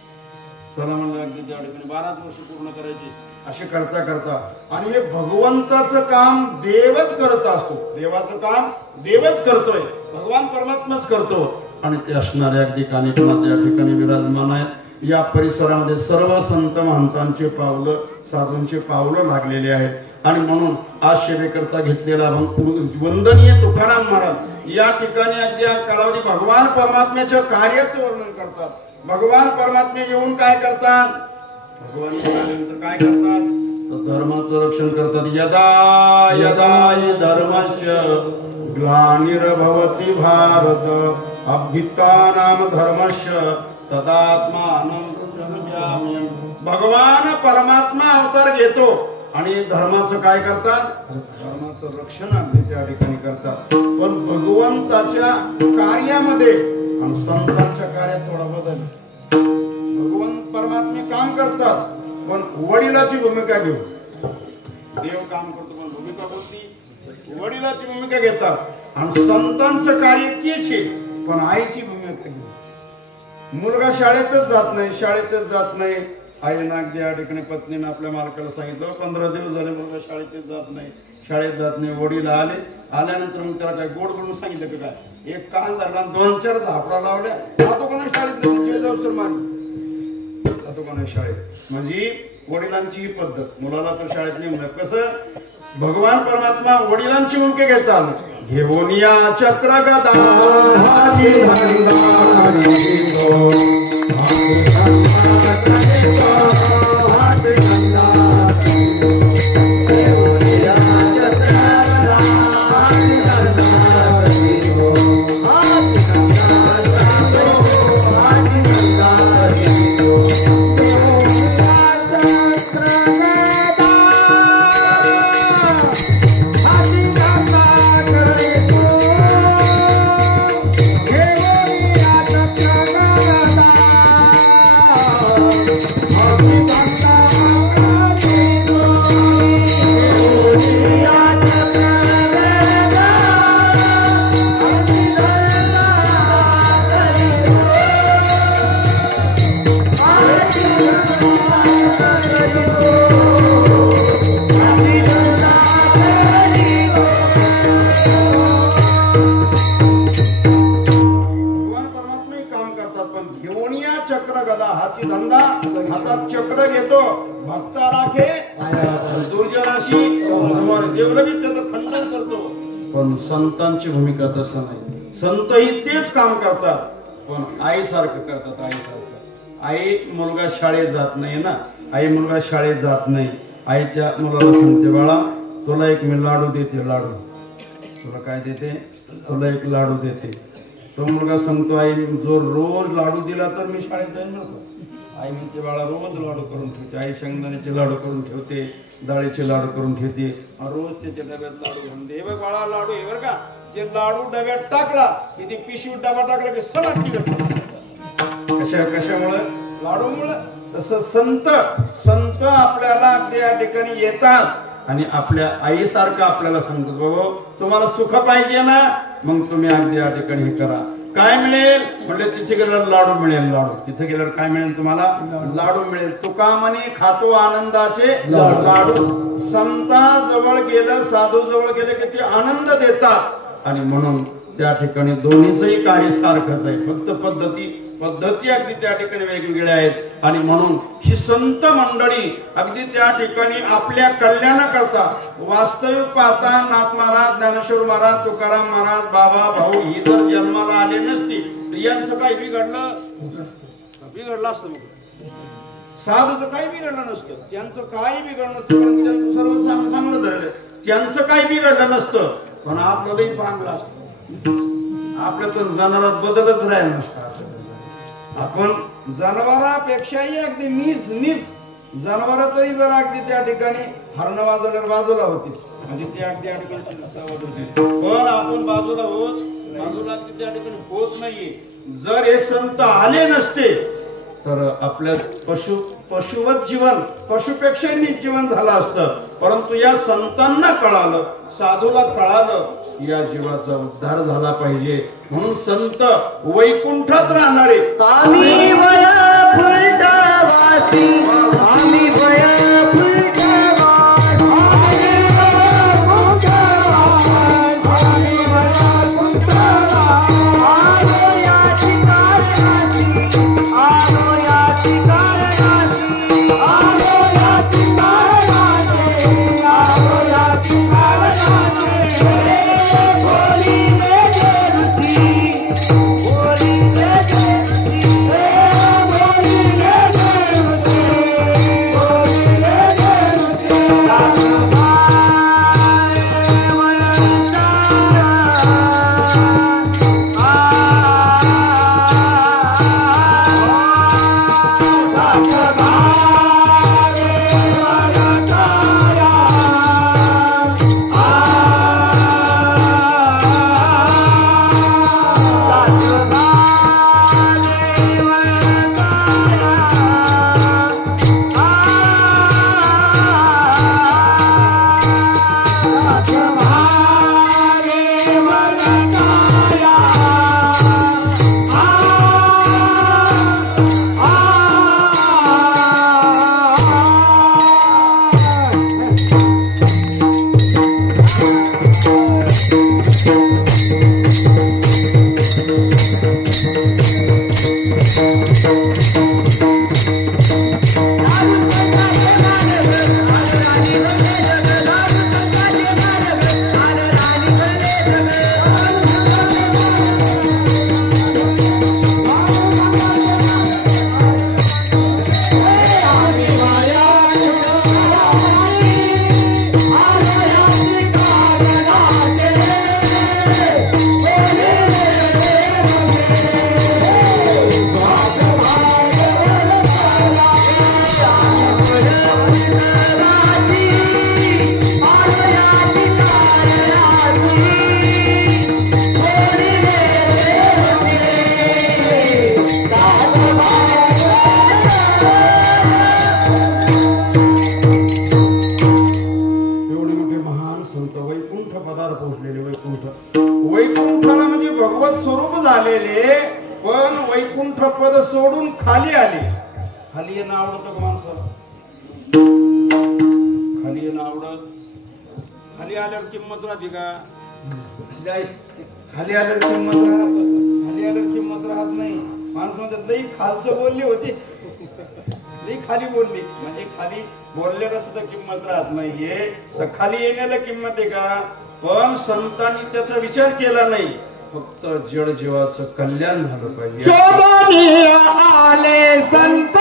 चला म्हणलं अगदी त्या ठिकाणी 12 वर्ष पूर्ण करायची असे करता करता. आणि हे भगवंताचं काम देवच करत असतो. देवाचं काम देवच करतोय. भगवान परमात्माच करतो. आणि ते असणारे अगदी कानिपनाथ या ठिकाणी विराजमान आहेत. या परिसरामध्ये सर्व संत महंतांचे पावलं साधूंचे पावलं लागलेले आहेत. आणि म्हणून आज सेवेकरता घेतलेला वंदनीय तुकाराम महाराज या ठिकाणी अगदी कालावधी भगवान परमात्म्याच्या कार्याचं वर्णन करतात। भगवान परमात्मे येऊन काय करतात, भगवान येऊन काय करतात, तर धर्माचं रक्षण करतात। यदा यदा हि धर्मस्य ग्लानिर्भवति भारत अभ्युत्थानं धर्मस्य तदात्मानं सृजाम्यहम्। भगवान परमात्मा अवतार घेतो आणि धर्माचं काय करतात, धर्माचं रक्षण अगदी त्या ठिकाणी करतात। पण भगवंताच्या कार्यामध्ये आणि संतांच्या कार्यात थोडा बदल। भगवंत परमात्मे काम करतात पण वडिलाची भूमिका घेऊ, देव काम करतो पण भूमिका कोणती, वडिलाची भूमिका घेतात। आणि संतांचं कार्य तेच आहे पण आईची भूमिका घेऊ। मुलगा शाळेतच जात नाही, आईनं अगदी या ठिकाणी पत्नीनं आपल्या मालकाला सांगितलं 15 दिवस झाले मुलगा शाळेत जात नाही। वडील आल्यानंतर मग त्याला काय गोड बोलून सांगितलं की काय, एक कान धरला 2-4 झापडा लावल्या, जातो का नाही शाळेत, जातो का नाही शाळेत। म्हणजे वडिलांची ही पद्धत, मुलाला तर शाळेत नेमलं कसं, भगवान परमात्मा वडिलांची भूमिका घेतात। घेऊन या चक्र गदा हाती हातात चक्र घेतो, भक्ता राखे दुर्जनाशी देवलगी त्याचं खंडन करतो। पण संतांची भूमिका तसं नाही, संतही तेच काम करतात पण आईसारखं करतात। आई मुलगा शाळेत जात नाही ना, मुलगा शाळेत जात नाही, आई त्या मुलाला सांगते बाळा तुला एक मी लाडू देते, लाडू तुला काय देते, तुला एक लाडू देते। तो मुलगा सांगतो आई जो रोज लाडू दिला तर मी शाळेत जाईन नको। आई म्हणते बाळा रोज लाडू करून ठेवते, आई शेंगदाण्याचे लाडू करून ठेवते, डाळीचे लाडू करून ठेवते, रोज त्याच्या डब्यात लाडू घेऊन दे। बघ बाळा लाडू आहे बरं का, ते लाडू डब्यात टाकला की ती पिशवीत डबा टाकला की सगळं निघत। कशामुळे, लाडूमुळे। तसं संत आपल्याला त्या ठिकाणी येतात आणि आपल्या आईसारखं आपल्याला सांगतात बाबा तुम्हाला सुख पाहिजे ना, मग तुम्ही अगदी या ठिकाणी हे करा। काय मिळेल म्हणजे तिथे गेल्यावर लाडू मिळेल, लाडू तिथे गेल्यावर काय मिळेल तुम्हाला, लाडू मिळेल। तुका म्हणे खातो आनंदाचे लाडू। संताजवळ गेलं, साधू जवळ गेले की ते आनंद देतात आणि म्हणून त्या ठिकाणी दोन्हीचंही कार्य सारखंच आहे, फक्त पद्धती अगदी त्या ठिकाणी वेगवेगळ्या आहेत। आणि म्हणून ही संत मंडळी अगदी त्या ठिकाणी आपल्या कल्याणाकरता वास्तविक पाहता नाथ महाराज, ज्ञानेश्वर महाराज, तुकाराम महाराज, बाबा भाऊ ही जर जन्माला आले नसती तर यांचं काही बिघडलं असतं, साधूचं काही बिघडलं नसतं, त्यांचं काही बिघडलं नसतं, त्यांचं सर्व चांगलं झालं, त्यांचं काही बिघडलं नसतं, पण आपल्यालाही चांगलं असतं, आपल्यातून जनावरात बदलच राहिला नसतं। आपण जनावरापेक्षाही अगदी नीच जनावर तरी जर अगदी त्या ठिकाणी हरण वाजवल्यावर बाजूला होती म्हणजे ते अगदी त्या ठिकाणी, पण आपण बाजूला अगदी त्या ठिकाणी होत नाहीये। जर हे संत आले नसते तर आपल्या पशुवत जीवन, पशुपेक्षाही नीच जीवन झालं असतं, परंतु या संतांना कळालं, साधूला कळालं या जीवाचा उद्धार झाला पाहिजे म्हणून संत वैकुंठात राहणारे आम्ही वया फुलटावासी, आम्ही वया आलो या ठिकाणी वैकुंठाला म्हणजे भगवत स्वरूप झालेले, पण वैकुंठ पद सोडून खाली आले. खाली येणं आवडतं का माणसाला? खाली येणं आवडत? खाली आल्यावर किंमत राहते का? खाली आल्यावर किंमत राहत? खाली आल्यावर किंमत राहत नाही. माणूस म्हणतात लई खालचं बोलली होती, लई खाली बोलली म्हणजे खाली बोलल्याला सुद्धा किंमत राहत नाहीये. तर खाली येण्याला किंमत आहे का? पण संतांनी त्याचा विचार केला नाही, फक्त जड जीवाचं कल्याण झालं पाहिजे. आले संत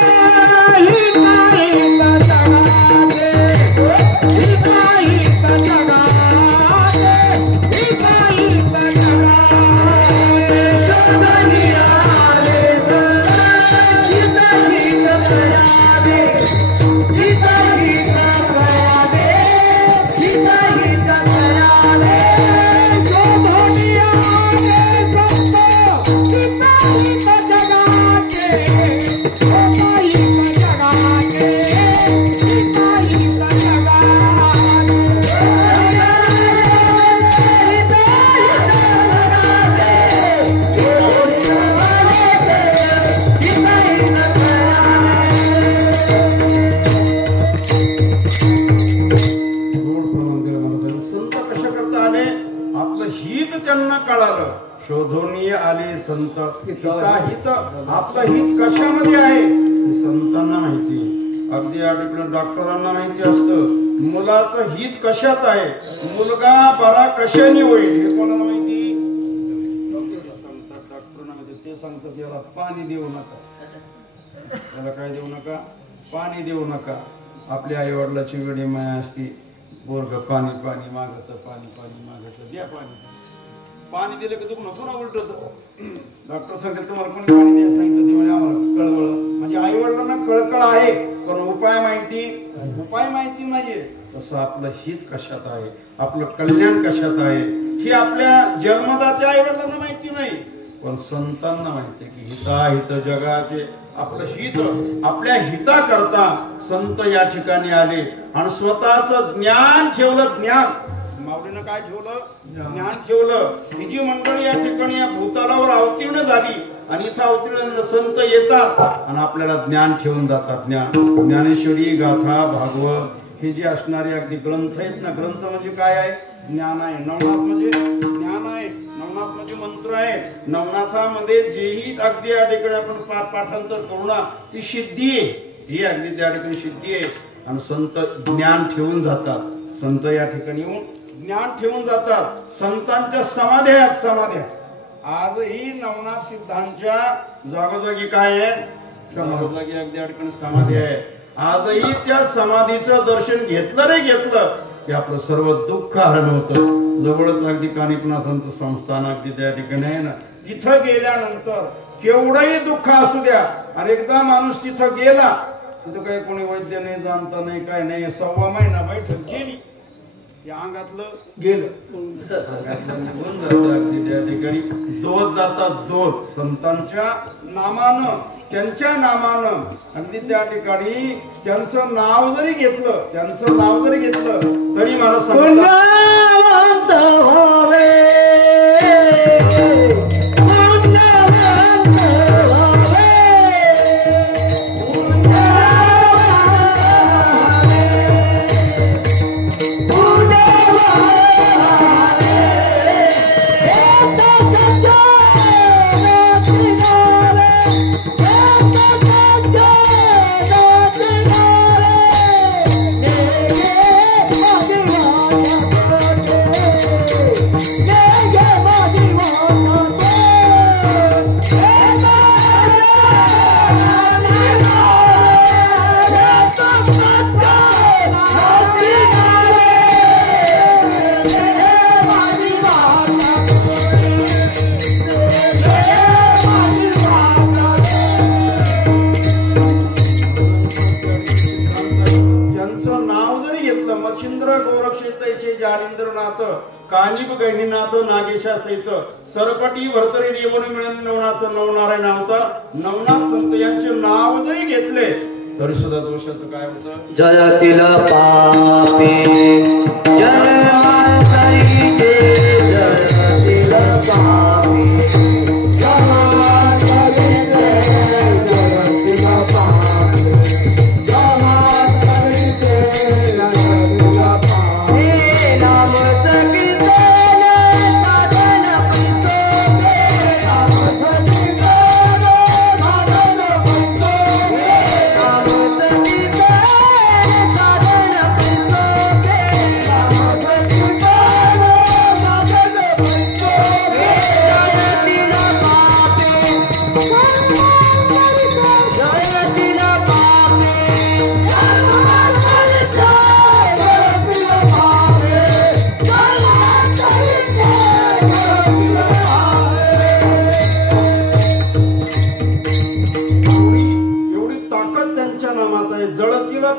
शोधून आले संत. हित आपलं हित कशामध्ये आहे संतांना माहिती. अगदी आठवलं डॉक्टरांना माहिती असतं मुलाचं हित कशात आहे, मुलगा बरा कशाने होईल हे कोणाला माहिती? डॉक्टरांना माहिती. ते सांगतात याला पाणी देऊ नका, त्याला काय देऊ नका? पाणी देऊ नका. आपल्या आई वडिलाची वेळी माया असती, पोरग पाणी पाणी मागत, पाणी पाणी मागत, द्या पाणी. पाणी दिलं की दुखणं पुन्हा उलटत. डॉक्टर सांगतात तुम्हाला कोणी पाणी द्या सांगितलं ते म्हणजे आम्हाला कळवळ. म्हणजे आई वडिलांना कळकळ आहे पण उपाय माहिती नाहीये. तसं आपलं हित कशात आहे, आपलं कल्याण कशात आहे ही आपल्या जन्मदात्या आई वडिलांना माहिती नाही, पण संतांना माहिती की हित जगाचे आपलं हित. आपल्या हिता करता संत या ठिकाणी आले आणि स्वतःच ज्ञान ठेवलं. ज्ञान माऊलीनं काय ठेवलं? ज्ञान ठेवलं. ही जी मंडळी या ठिकाणी या भूतालावर अवतीर्ण झाली आणि इथं अवतीर्ण संत येतात आणि आपल्याला ज्ञान ठेवून जातात. ज्ञानेश्वरी गाथा भागवत हे जे असणारे अगदी ग्रंथ आहेत ना, ग्रंथ म्हणजे काय आहे? ज्ञान आहे. नवनाथ म्हणजे ज्ञान आहे. नवनाथ म्हणजे मंत्र आहे. नवनाथामध्ये जेही अगदी या ठिकाणी आपण पाठांतर करू ना ती सिद्धी आहे, ही अगदी त्या ठिकाणी सिद्धी आहे. आणि संत ज्ञान ठेवून जातात. संत या ठिकाणी येऊन ज्ञान ठेवून जातात. संतांच्या समाध्या आहेत. समाध्या आजही नवनाथ सिद्धांच्या जागोजागी काय आहे? जागोजागी अगदी या ठिकाणी समाधी आहे. आजही त्या समाधीचं दर्शन घेतलं नाही घेतलं की आपलं सर्व दुःख हरण होतं. जवळच अगदी कानिपनाथांचं संस्थान अगदी त्या ठिकाणी आहे ना. तिथं गेल्यानंतर केवढंही दुःख असू द्या आणि एकदा माणूस तिथं गेला तिथं काही कोणी वैद्य नाही, जाणता नाही, काय नाही. 1.25 महिना बैठक गेली या अंगातलं गेलं निघून जातं. अगदी त्या ठिकाणी दोष जातात. दोष संतांच्या नामानं, त्यांच्या नामानं अगदी त्या ठिकाणी त्यांचं नाव जरी घेतलं तरी मला पुण्यवंत व्हावे. वारिंद्रनाथ कानिब गहिनीनाथ नागेशा सहित सरपटी भरतरी देवन मिळून नवनाथ नवनारायण अवतार नवनाथ संत यांचे नाव जरी घेतले तरी सुद्धा दोषाचं काय होतं? जळतील पापी जन्मांतरीचे जळतील पापी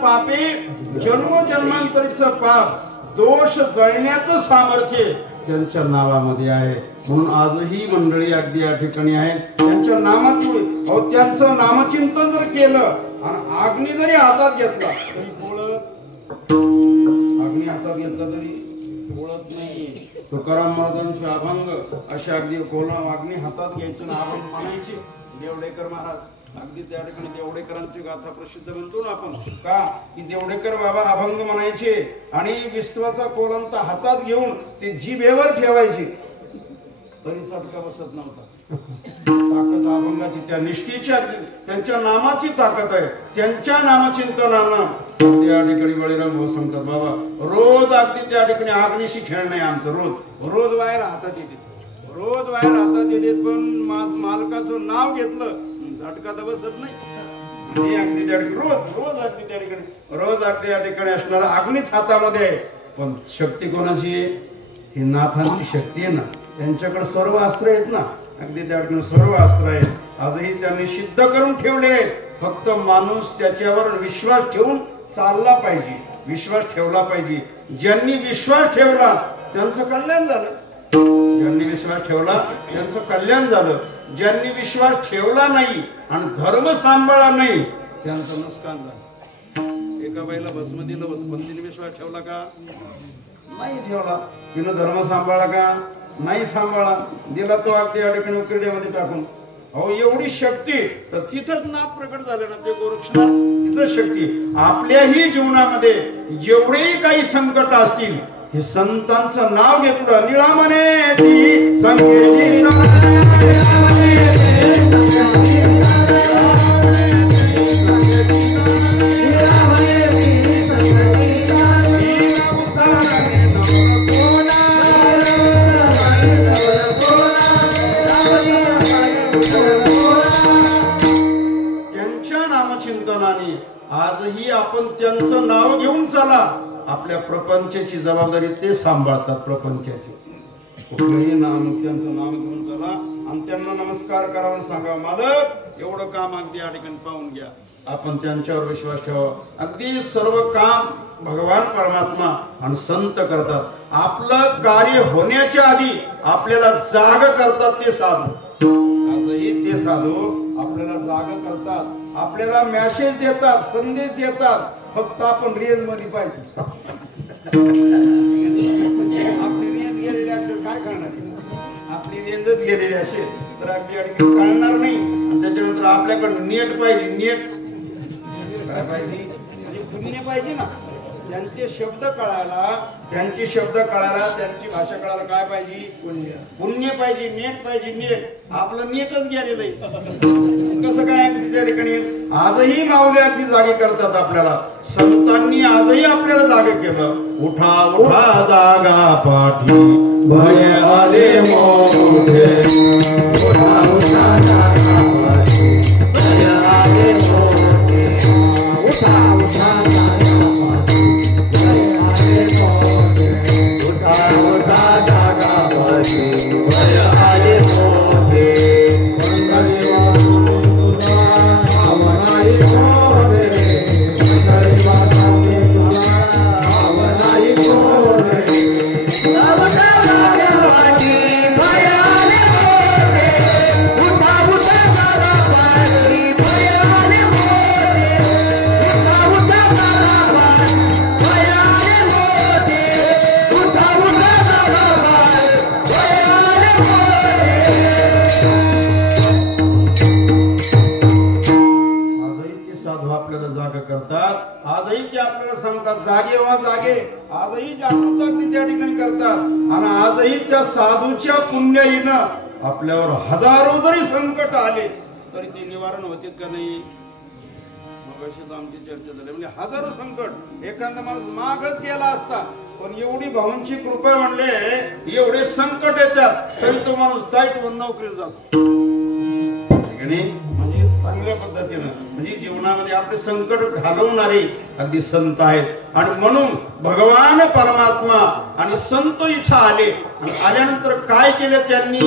पापी जन्मोजन्मांतरीचं पाप दोष जळण्याचं सामर्थ्य त्यांच्या नावामध्ये आहे. म्हणून आजही मंडळी अगदी या ठिकाणी आहेत त्यांच्या नामात त्यांचं नामचिंतन जर केलं आणि अग्नी जरी हातात घेतला तरी बोलत अग्नी हातात घेतला तरी बोलत नाही. तुकाराम महाराजांचे अभंग अशा अगदी कोला अग्नी हातात घ्यायचे ना अभंग म्हणायचे. देवडेकर महाराज अगदी त्या ठिकाणी देवडेकरांची गाथा प्रसिद्ध म्हणतो ना आपण का की देवडेकर बाबा अभंग म्हणायचे आणि विश्वाचा कोलंता हातात घेऊन ते जिभेवर ठेवायचे तरी चटका बसत नव्हता. ताकद अभंगाची त्या निष्ठेची त्यांच्या नामाची ताकद आहे. त्यांच्या नामचिंतनानं त्या ठिकाणी बळीराम भाऊ सांगतात बाबा रोज अगदी त्या ठिकाणी अग्निशी खेळणं आहे आमचं. रोज रोज बाहेर हातात येते रोज बाहेर हातात येते पण मालकाचं नाव घेतलं झटका तर बसत नाही. अगदी त्या ठिकाणी रोज अगदी त्या ठिकाणी रोज अगदी या ठिकाणी असणारा अग्नीच हातामध्ये आहे. पण शक्ती कोणाची आहे? ही नाथांची शक्ती आहे ना. त्यांच्याकडे सर्व अस्त्र आहेत ना. अगदी त्या ठिकाणी सर्व अस्त्र आहेत. आजही त्यांनी सिद्ध करून ठेवले आहेत. फक्त माणूस त्याच्यावर विश्वास ठेवून चालला पाहिजे विश्वास ठेवला पाहिजे. ज्यांनी विश्वास ठेवला त्यांचं कल्याण झालं. ज्यांनी विश्वास ठेवला त्यांचं कल्याण झालं. ज्यांनी विश्वास ठेवला नाही आणि धर्म सांभाळला नाही त्यांचं नुकसान झालं. एका बाईला भस्म दिलं होतं पण तिने विश्वास ठेवला का? नाही ठेवला. तिनं धर्म सांभाळला का? नाही सांभाळा. दिला तो अगदी या ठिकाणी उकिरड्यामध्ये टाकून. अहो एवढी शक्ती तर तिथंच नाथ प्रकट झाले ना ते गोरक्षनाथ. तिथंच शक्ती. आपल्याही जीवनामध्ये जेवढेही काही संकट असतील हे संतांचं नाव घेतलं निळामने ती संकेची त्यांच्या नामचिंतनाने आजही आपण त्यांचं नाव घेऊन चला. आपल्या प्रपंचाची जबाबदारी ते सांभाळतात. प्रपंचाची कुठलंही नाम त्यांचं नाव घेऊन चला आणि त्यांना नमस्कार करावं सांगा मालक एवढं काम अगदी या ठिकाणी पाहून घ्या. आपण त्यांच्यावर विश्वास ठेवा. अगदी सर्व काम भगवान परमात्मा आणि संत करतात. आपलं कार्य होण्याच्या आधी आपल्याला जाग करतात ते साधू. आजही ते साधू आपल्याला जाग करतात. आपल्याला मेसेज देतात संदेश देतात. फक्त आपण रेंज मध्ये पाहिजे. आपली रेंज गेलेली असेल काय करणार? आपली रेंजच गेलेली असेल तर अगदी अडचण कळणार नाही. आणि त्याच्यानंतर आपल्याकडं नेट पाहिजे. नेट काय पाहिजे? म्हणजे पुण्य पाहिजे ना. त्यांचे शब्द कळायला त्यांची भाषा कळायला काय पाहिजे? पुण्य पाहिजे. नेट पाहिजे. नेट आपलं नेटच गेलेलं आहे. कसं काय अगदी त्या ठिकाणी आजही माऊली अगदी जागे करतात आपल्याला. संतांनी आजही आपल्याला जागे केलं. उठा उठा जागा पाठी भय आले मोठे. उठा उठा जागा पाठी भय आले मोठे. उठा उठा जागा पाठी भय आले मोठे. उठा उठा जागा पाठी भय आले मोठे. जाग करतात. आजही ते आपल्याला सांगतात जागे व्हा जागे. आजही जागृत अगदी त्या ठिकाणी करतात. आणि आजही त्या साधूच्या पुण्याईनं आपल्यावर हजारो जरी संकट आले तरी ते निवारण होते का नाही. मग अशीच आमची चर्चा झाली. म्हणजे हजारो संकट एखादा माणूस मागच गेला असता पण एवढी भावांची कृपा म्हणले एवढे संकट येतात तरी तो माणूस चाईट वन नोकरीला जातो. म्हणजे चांगल्या पद्धतीनं म्हणजे जीवनामध्ये आपले संकट घालवणारे अगदी संत आहेत. आणि म्हणून भगवान परमात्मा आणि संत इथं आले. आणि आल्यानंतर काय केलं त्यांनी.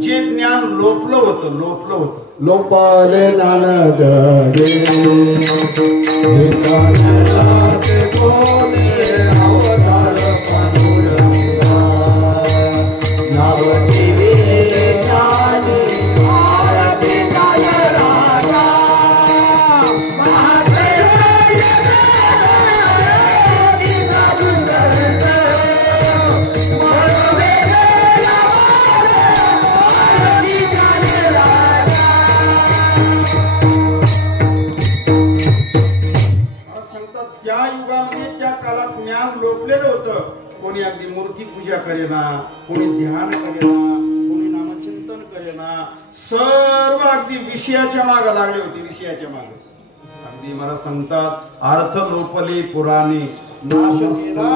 जे ज्ञान लोपलं होतं लोपाले नानक कोणी अगदी मूर्ती पूजा करेना, कोणी ध्यान करेना, कोणी नामचिंतन करेना, सर्व अगदी विषयाच्या मागे लागले होते. विषयाच्या मागे अगदी मला सांगतात अर्थ लोपले पुराणे नाश केला.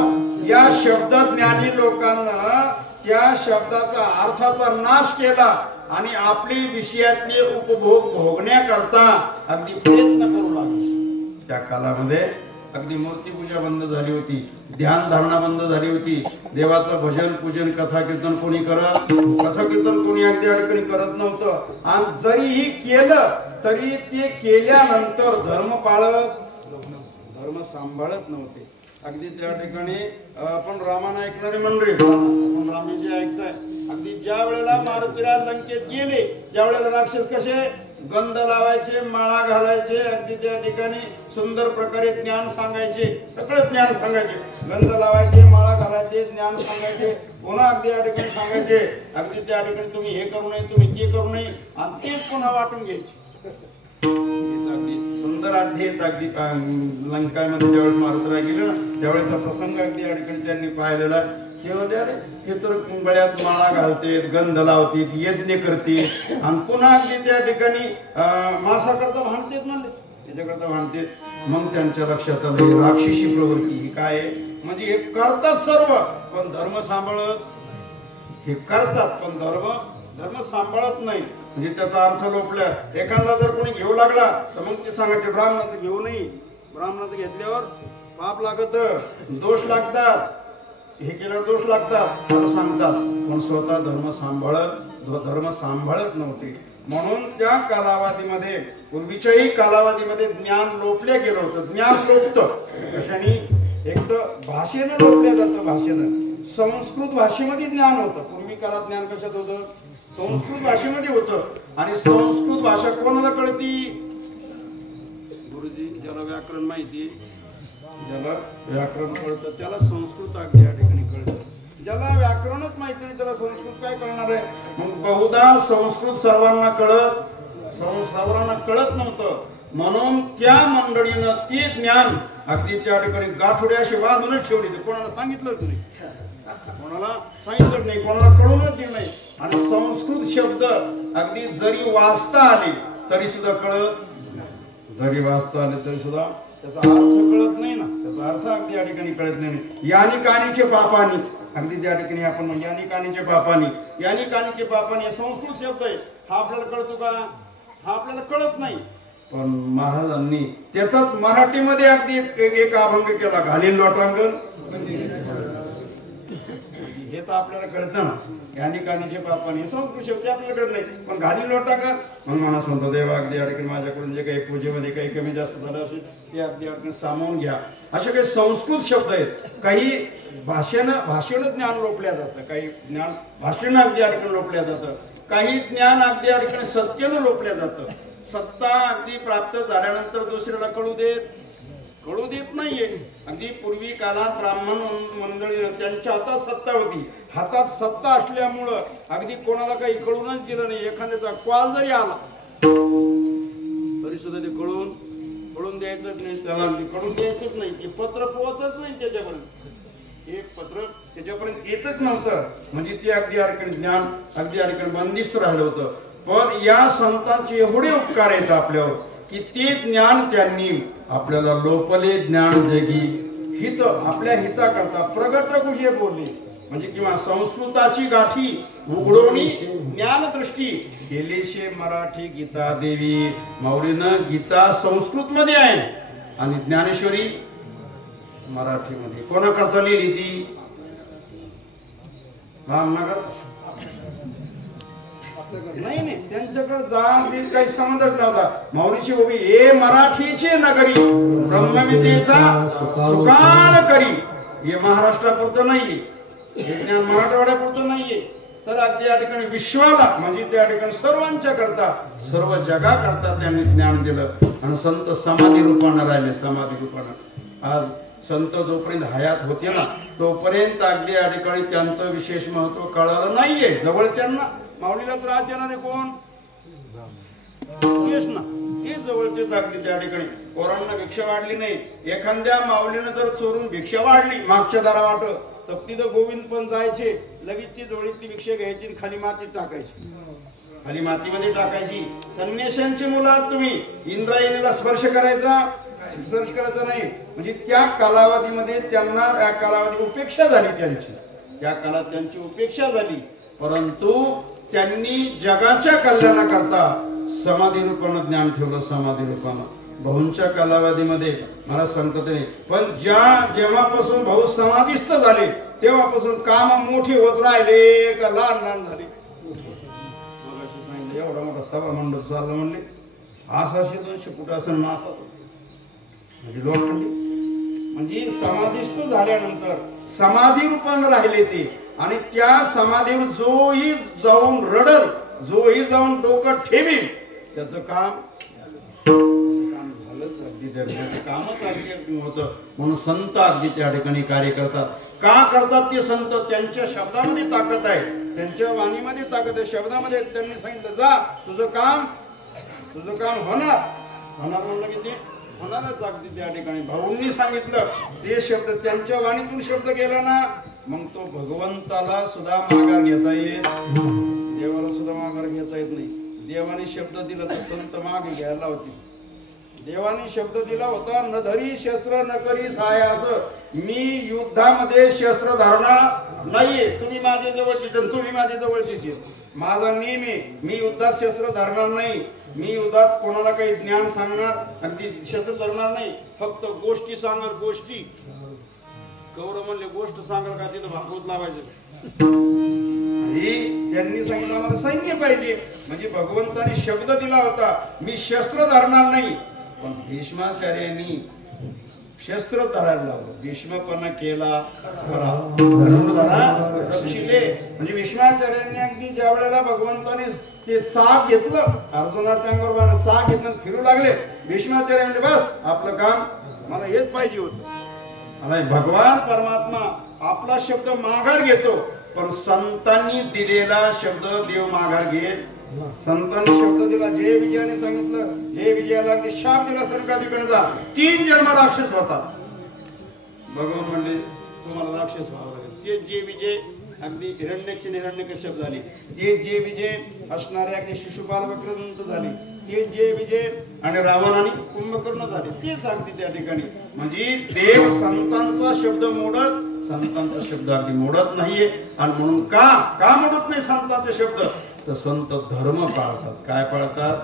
या शब्दज्ञानी लोकांना त्या शब्दाचा अर्थाचा नाश केला आणि आपली विषयातले उपभोग भोगण्याकरता अगदी प्रयत्न करू लागले. त्या कालामध्ये अगदी मूर्ती पूजा बंद झाली होती, ध्यान धारणा बंद झाली होती, देवाचं भजन पूजन कथा कीर्तन कोणी करत, कथा कीर्तन कोणी अगदी अडकणी करत नव्हतं. आणि जरीही केलं तरी ते केल्यानंतर धर्म पाळत धर्म सांभाळत नव्हते. अगदी त्या ठिकाणी आपण रामायण ऐकणारी मंडळी आपण रामाची ऐकताय. अगदी ज्या वेळेला मारुतीला लंकेत गेले ज्या वेळेला राक्षस कसे गंध लावायचे, माळा घालायचे, अगदी त्या ठिकाणी सुंदर प्रकारे ज्ञान सांगायचे, सगळं ज्ञान सांगायचे, गंध लावायचे, माळा घालायचे, ज्ञान सांगायचे, पुन्हा अगदी या ठिकाणी सांगायचे अगदी त्या ठिकाणी तुम्ही हे करू नये, तुम्ही ते करू नये आणि तेच पुन्हा वाटून घ्यायचे. अगदी सुंदर अध्येत अगदी लंकामध्ये ज्यावेळेस मारुतीला गेलं त्यावेळेचा प्रसंग अगदी या ठिकाणी त्यांनी पाहिलेला. ते म्हणले अरे हे तर गळ्यात माळा घालते, गंध लावते, यज्ञ करते आणि पुन्हा अगदी त्या ठिकाणी मासा करता भांडतेत म्हणले, त्याच्याकरता भांडतेत. मग त्यांच्या लक्षात आलं राक्षसी प्रवृत्ती ही काय आहे. म्हणजे हे करतात सर्व पण धर्म सांभाळत, हे करतात पण धर्म सांभाळत नाही. म्हणजे त्याचा अर्थ लोपला. एखादा जर कोणी घेऊ लागला तर मग ते सांगायचे ब्राह्मणाचं घेऊ नये, ब्राह्मणाचं घेतल्यावर पाप लागत, दोष लागतात, हे केल्यावर दोष लागतात असं सांगतात. पण स्वतः धर्म सांभाळत नव्हते. म्हणून त्या कालावधीमध्ये पूर्वीच्याही कालावधीमध्ये ज्ञान लोपले गेलं होतं. ज्ञान लोपतं कशाने. एक तर भाषेनं लोपल्या जातं, भाषेनं. संस्कृत भाषेमध्ये ज्ञान होतं. पूर्वी काळात ज्ञान कशात होतं, संस्कृत भाषेमध्ये होतं. आणि संस्कृत भाषा कोणाला कळती, गुरुजी ज्याला व्याकरण माहिती, ज्याला व्याकरण कळतं त्याला संस्कृत अगदी या ठिकाणी कळतं. ज्याला व्याकरणच माहिती नाही त्याला संस्कृत काय कळणार आहे. मग बहुधा संस्कृत सर्वांना कळत नव्हतं. म्हणून त्या मंडळीनं ते ज्ञान अगदी त्या ठिकाणी गाठोड्याशी बांधूनच ठेवली. कोणाला सांगितलंच नाही, कोणाला कळूनच दिलं नाही. आणि संस्कृत शब्द अगदी जरी वाचता आले तरी सुद्धा जरी वाचता आले तरी सुद्धा त्याचा अर्थ कळत नाही ना. त्याचा अर्थ अगदी या ठिकाणी कळत नाही. यानी कानीचे पापानी अगदी त्या ठिकाणी आपण यानी कानीचे पापानी संस्कृत शब्द आहे. हा आपल्याला कळतो का, हा आपल्याला कळत नाही. पण महाराजांनी त्याचाच मराठीमध्ये अगदी एक अभंग केला, घालीन लोटांगण. हे तर आपल्याला कळतं ना, यानी कानीचे पापानी संस्कृत शब्द आपल्याला कळत नाही. पण घालीन लोटांगण मग मला म्हणतो देवा अगदी या ठिकाणी माझ्याकडून जे काही पूजेमध्ये काही कमी जास्त झालं असेल ते अगदी सामावून घ्या. असे काही संस्कृत शब्द आहेत. काही भाषेनं ज्ञान लोपल्या जातं, काही ज्ञान भाषेनं अगदी या ठिकाणी लोपल्या जातं, काही ज्ञान अगदी या ठिकाणी सत्तेनं लोपल्या जातं. सत्ता अगदी प्राप्त झाल्यानंतर दुसऱ्याला कळू देत नाहीये. अगदी पूर्वी काळात ब्राह्मण मंडळी त्यांच्या हातात सत्ता होती. हातात सत्ता असल्यामुळं अगदी कोणाला काही कळूनच दिलं नाही. एखाद्याचा कॉल जरी आला तरी सुद्धा ते कळून करून द्यायचंच नाही, त्याला करून द्यायचंच नाही, ते पत्र पोहोचत नाही त्याच्यापर्यंत, एक पत्र त्याच्यापर्यंत येतच नव्हतं. म्हणजे ते अगदी अडकण ज्ञान अगदी अडकण बंदिस्त राहिलं होतं. पण या संतांचे एवढे उपकार आहेत आपल्यावर की ते ज्ञान त्यांनी आपल्याला लोपले ज्ञान जगी हित, आपल्या हिताकरता प्रगत कुशे बोलले. म्हणजे किंवा संस्कृताची गाठी उघडवणी ज्ञानदृष्टी केलेशे मराठी गीता देवी. माऊलीनं गीता संस्कृत मध्ये आहे आणि ज्ञानेश्वरी मराठीमध्ये. कोणाकरता लिहिली ती? रामनगर नाही नाही, त्यांच्याकडे जाण काही संबंधच नव्हता. माऊलीची उभी हे मराठीची नगरी ब्रह्मविद्येचा सुकान करी. हे महाराष्ट्रापुरतं नाहीये, हे ज्ञान मराठवाड्यापुरतं नाहीये, तर अगदी या ठिकाणी विश्वाला म्हणजे त्या ठिकाणी सर्वांच्या करता सर्व जगा करता त्यांनी ज्ञान दिलं. आणि संत समाधी रूपानं राहिले, समाधी रूपानं. आज संत जोपर्यंत हयात होते ना तोपर्यंत अगदी या ठिकाणी त्यांचं विशेष महत्व कळालं नाहीये जवळच्यांना. माऊलीला त्रास देणारे कोण? तेच ना, ते जवळचेच अगदी त्या ठिकाणी. पोरांना भिक्षा वाढली नाही, एखाद्या माऊलीनं जर चोरून भिक्षा वाढली मागच्या दारा वाट तर तिथं गोविंद पण जायचे, लगेच ती जोडीतली भिक्षा घ्यायची खाली मातीत टाकायची, खाली मातीमध्ये टाकायची. संन्याशांची मुलं आहात तुम्ही, इंद्रायणीला स्पर्श करायचा नाही. म्हणजे त्या कालावधीमध्ये त्यांना त्या कालावधी उपेक्षा झाली त्यांची, त्या काळात त्यांची उपेक्षा झाली. परंतु त्यांनी जगाच्या कल्याणाकरता समाधी रूपानं ज्ञान ठेवलं, समाधी रूपानं. भाऊंच्या कालावधीमध्ये मला सांगता नाही, पण जेव्हापासून भाऊ समाधीस्थ झाले तेव्हापासून काम मोठी होत राहिले का लहान लहान झाले. एवढा मोठा सभा मंडप चाललं म्हणले 600-200 फुटासन मासा म्हणजे लोखंडी. म्हणजे समाधीस्थ झाल्यानंतर समाधी रूपानं राहिले ते. आणि त्या समाधीवर जोही जाऊन रडल, जोही जाऊन डोकं ठेवील त्याचं काम झालंच. अगदी त्या ठिकाणी कामच अगदी होतं. म्हणून संत अगदी त्या ठिकाणी कार्य करतात. का करतात ते संत? त्यांच्या शब्दामध्ये ताकद आहे, त्यांच्या वाणीमध्ये ताकद आहे, शब्दामध्ये. त्यांनी सांगितलं जा तुझं काम होणार म्हणलं की ते होणारच अगदी त्या ठिकाणी. भाऊंनी सांगितलं ते शब्द त्यांच्या वाणीतून शब्द गेला ना मग तो भगवंताला सुद्धा माघार घेता येत, देवाला सुद्धा माघार घेता येत नाही. देवाने शब्द दिला तर संत मागे घ्यायला होती. देवाने शब्द दिला होता न धरी शस्त्र न करी सहाय्यास. मी युद्धामध्ये शस्त्र धरणार नाहीये, तुम्ही माझ्या जवळचे तुम्ही माझ्या जवळचे. माझा नियम आहे, मी युद्धात शस्त्र धरणार नाही. मी युद्धात कोणाला काही ज्ञान सांगणार अगदी शस्त्र धरणार नाही. फक्त गोष्टी सांगणार, गोष्टी. कौरव म्हणले गोष्ट सांगाल का तिथं भागवत लावायचं. त्यांनी सांगितलं आम्हाला सैन्य पाहिजे. म्हणजे भगवंताने शब्द दिला होता मी शस्त्र धरणार नाही. पण भीष्माचार्यांनी शस्त्र धरायला लावलं. भीष्मपणा केला म्हणजे भीष्माचार्यांनी अगदी ज्या वेळेला भगवंताने ते चाक घेतलं, अर्जुनाच्या अंगावर चाक घेतलं, फिरू लागले. भीष्माचार्य म्हणजे बस आपलं काम मला हेच पाहिजे होतं. भगवान परमात्मा आपला शब्द माघार घेतो, पण संतांनी दिलेला शब्द देव माघार घेत. संतांनी शब्द दिला, जय विजयाने सांगितलं, जय विजयाला शाप दिला सरकारीकडे जा, 3 जन्म राक्षस होता. भगवान म्हणले तुम्हाला राक्षस व्हावं लागेल. ते जे विजय अगदी हिरण्यकश्यप झाले, ते जे विजय असणारे अगदी शिशुपाल वक्रदंत झाले, ते जे विजय आणि रावण आणि कुंभकर्ण झाले, तेच अगदी त्या ठिकाणी. म्हणजे देव संतांचा शब्द मोडत, संतांचा शब्द अगदी मोडत नाहीये. आणि म्हणून का मोडत नाही संतांचा शब्द? तर संत धर्म पाळतात. काय पाळतात?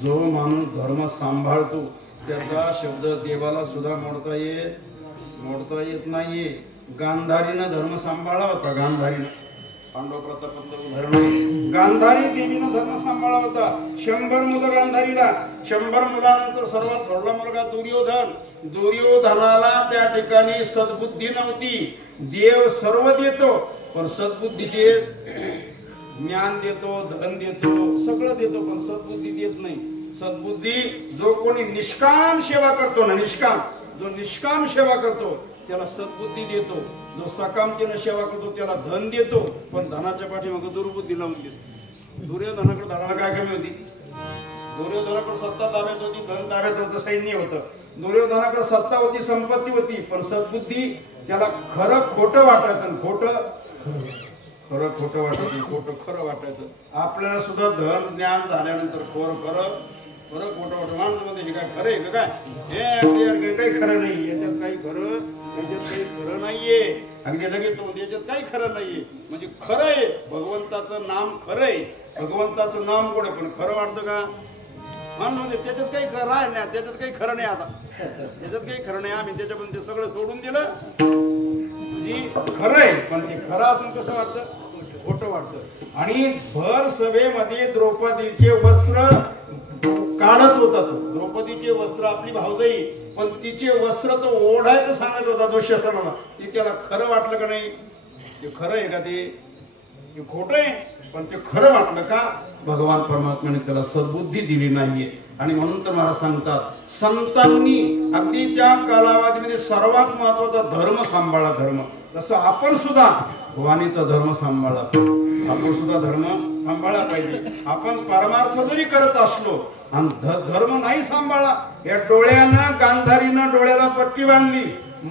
जो माणूस धर्म सांभाळतो त्याचा शब्द देवाला सुद्धा मोडता येत नाहीये. गांधारीनं धर्म सांभाळला होता. गांधारीनं पांडव प्रतापातलं उदाहरण आहे. गांधारी देवीनं धर्म सांभाळला होता. 100 मुलं गांधारीला. 100 मुलानंतर सर्वात थोरला मुलगा दुर्योधन. दुर्योधनाला त्या ठिकाणी सद्बुद्धी नव्हती. देव सर्व देतो पण सद्बुद्धी देत, ज्ञान देतो, धन देतो, सगळं देतो, पण सद्बुद्धी देत नाही. सद्बुद्धी जो कोणी निष्काम सेवा करतो ना, जो निष्काम सेवा करतो त्याला सद्बुद्धी देतो. जो सकामतेने सेवा करतो त्याला धन देतो, पण धनाच्या पाठीमागे दुर्बुद्धी लावून देतो. दुर्योधनाकडे धनाला काय कमी होती? दुर्योधनाकडे सत्ता ताब्यात होती, धन ताब्यात होतं, सैन्य होतं. दुर्योधनाकडे सत्ता होती, संपत्ती होती, पण सद्बुद्धी त्याला खरं खोटं वाटायचं, खोटं खरं खोटं वाटायचं, खोटं खरं वाटायचं. आपल्याला सुद्धा धन ज्ञान झाल्यानंतर खरं खरं खरं खोटं वाटतं. माणूस मध्ये हे काय खरं आहे का, काय हे काही खरं नाही, याच्यात काही खरं, याच्यात काही खरं नाहीये, अगदी लगेच याच्यात काही खरं नाहीये. म्हणजे खरं आहे, भगवंताचं नाम खरं आहे, भगवंताचं नाम गोड आहे, पण खरं वाटतं का माणूस मध्ये? त्याच्यात काही खरं आहे ना, त्याच्यात काही खरं नाही. आता त्याच्यात काही खरं नाही, आम्ही त्याच्यापर्यंत ते सगळं सोडून दिलं. खरं आहे, पण ते खरं असून कसं वाटतं, खोटं वाटतं. आणि भर सभेमध्ये द्रौपदीचे वस्त्र काढत होता तो, द्रौपदीचे वस्त्र आपली भावजाई, पण तिचे वस्त्र तो ओढायचं सांगत होता दुःशासनाला. ते त्याला खरं वाटलं का नाही? ते खरं आहे का? ते खोटं आहे, पण ते खरं वाटलं का? भगवान परमात्म्याने त्याला सद्बुद्धी दिली नाहीये. आणि म्हणून तर मला सांगतात, संतांनी अगदी त्या कालावधीमध्ये सर्वात महत्वाचा धर्म सांभाळा. धर्म जसं आपण सुद्धा वाणीचा धर्म सांभाळा, आपण सुद्धा धर्म सांभाळला पाहिजे. आपण परमार्थ जरी करत असलो आणि धर्म नाही सांभाळला, या डोळ्यानं गांधारीनं डोळ्याला पट्टी बांधली,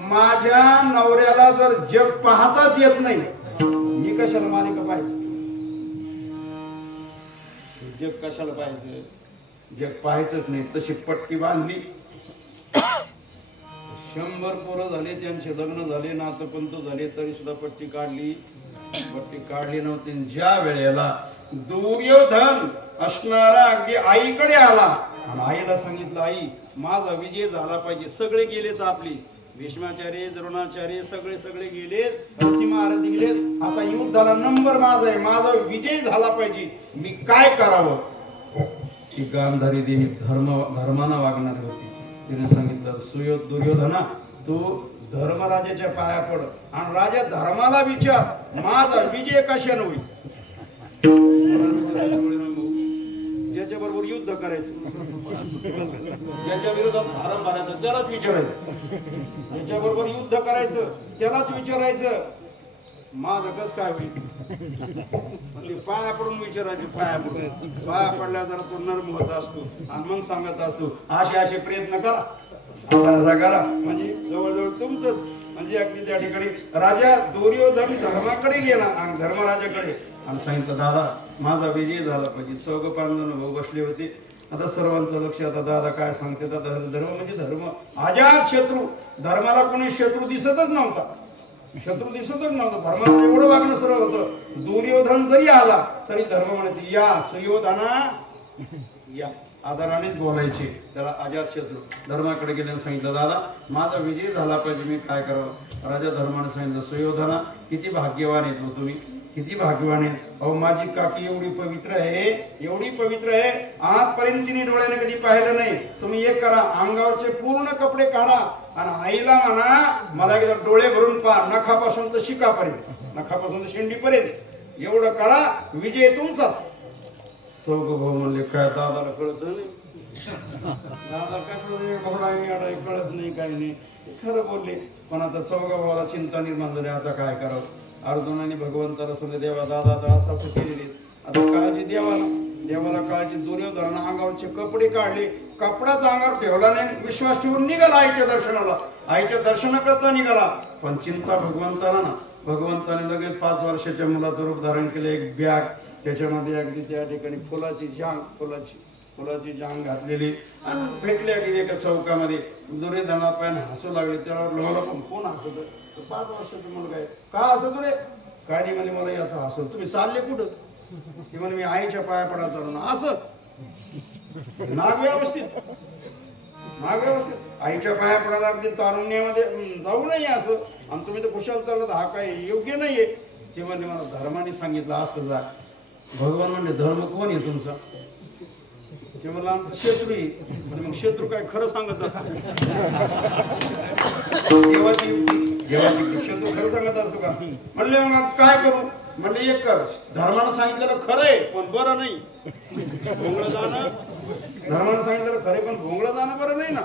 माझ्या नवऱ्याला जर जग पाहताच येत नाही, मी कशाला मालिका पाहिजे? जग कशाला पाहिजे? जग पाहायचंच नाही. तशी पट्टी बांधली. 100 पोरं झाले, त्यांचे लग्न झाले, नातपंत झाले, तरी सुद्धा पट्टी काढली नव्हती. ज्या वेळेला दुर्योधन असणारा अगदी आईकडे आला आणि आईला सांगितलं, आई माझा विजय झाला पाहिजे. सगळे गेलेत, आपली भीष्माचार्य, द्रोणाचार्य सगळे गेलेत, हरची महाराज गेलेत, आता युद्धाला नंबर माझा आहे, माझा विजय झाला पाहिजे, मी काय करावं? ती गांधारी देवी धर्मानं वागणार होती. तिने सांगितलं, दुर्योधना तू धर्मराजाच्या पाया पड आणि राजा धर्माला विचार, माझा विजय कशाने होईल? ज्याच्या बरोबर युद्ध करायचं, ज्याच्या विरोधात धारण भरायचं त्यालाच विचारायचं, ज्याच्या बरोबर युद्ध करायचं त्यालाच विचारायचं, माझं कस काय होईल? पाया पडून विचारायचे, पाया पडल्यावर जरा तो नर्म होत असतो आणि मग सांगत असतो, असे प्रयत्न करा, म्हणजे जवळजवळ तुमचंच. म्हणजे अगदी त्या ठिकाणी राजा दुर्योधन धर्माकडे गेला आणि धर्मराजाकडे आणि सांगितलं, दादा माझा विजय झाला पाहिजे. 4-5 भाऊ बसले होते. आता सर्वांचं लक्ष, आता दादा काय सांगते, आता धर्म म्हणजे धर्म, अजात शत्रू, धर्माला कोणी शत्रू दिसतच नव्हता, धर्माचं एवढं वागणं सरळ होतं. दुर्योधन जरी आला तरी धर्म म्हणायचे, या सुयोधना या, आदरानेच बोलायचे त्याला. अजात शत्रू धर्माकडे गेल्याने सांगितलं, दादा माझा विजय झाला पाहिजे, मी काय करावं? राजा धर्माने सांगितलं, सुयोधना किती भाग्यवान आहेत ना तुम्ही, किती भाग्यवान आहेत. अहो माझी काकी एवढी पवित्र आहे, आजपर्यंत तिने डोळ्याने कधी पाहिलं नाही. तुम्ही एक करा, अंगावरचे पूर्ण कपडे काढा आणि आईला म्हणा, मला एकदा डोळे भरून पहा, नखापासून तर शिकापर्यंत, नखापासून तर शेंडीपर्यंत, एवढं करा, विजय तुमचाच. भाऊ म्हणले, काय दादाला कळत नाही, दादा काय कळत नाही, काही नाही, खरं बोलले. पण आता भावाला चिंता निर्माण झाली, आता काय करावं? अर्जुनाने भगवंताला सांगितलं, देवा दादा आता असं केलेली, आता काळजी देवाला काळजी. दुर्योधनानं अंगावरचे कपडे काढले, कपडाच अंगावर ठेवला नाही, विश्वास ठेवून निघाला आईच्या दर्शनाला, आईच्या दर्शनाकरता निघाला. पण चिंता भगवंताला ना, भगवंताने लगेच 5 वर्षाच्या मुलाचं रूप धारण केलं, एक बॅग, त्याच्यामध्ये अगदी त्या ठिकाणी फुलाची जांग घातलेली आणि भेटले अगदी एका चौकामध्ये. दुर्योधनाला पायानं हसू लागले, त्यावर लोहाला पण कोण हसत? 5 वर्षाचा मुलगा आहे, का हसत रे? काय नाही म्हणे, मला याचं हसत. तुम्ही चालले कुठं? की म्हणे मी आईच्या पाया पडायचं ना. असं नाग व्यवस्थित आईच्या पाया पडायला अगदी तारुण्यामध्ये जाऊ नये असं, आणि तुम्ही तर खुशाल चालत, हा काय योग्य नाहीये. ते म्हणजे मला धर्माने सांगितलं असं जा. भगवान म्हणले, धर्म कोण आहे तुमचा? ते म्हणलं, आमचा शत्रू आहे. मग शत्रू काय खरं सांगत देवाची शत्रू खरं सांगत असतो का? म्हणले, मग काय करू? म्हणले, एक कर, धर्मानं सांगितलेलं खरं आहे पण बरं नाही, भोंगळं जाणं. धर्मानं सांगितलेलं खरे पण भोंगळं जाणं बरं नाही ना.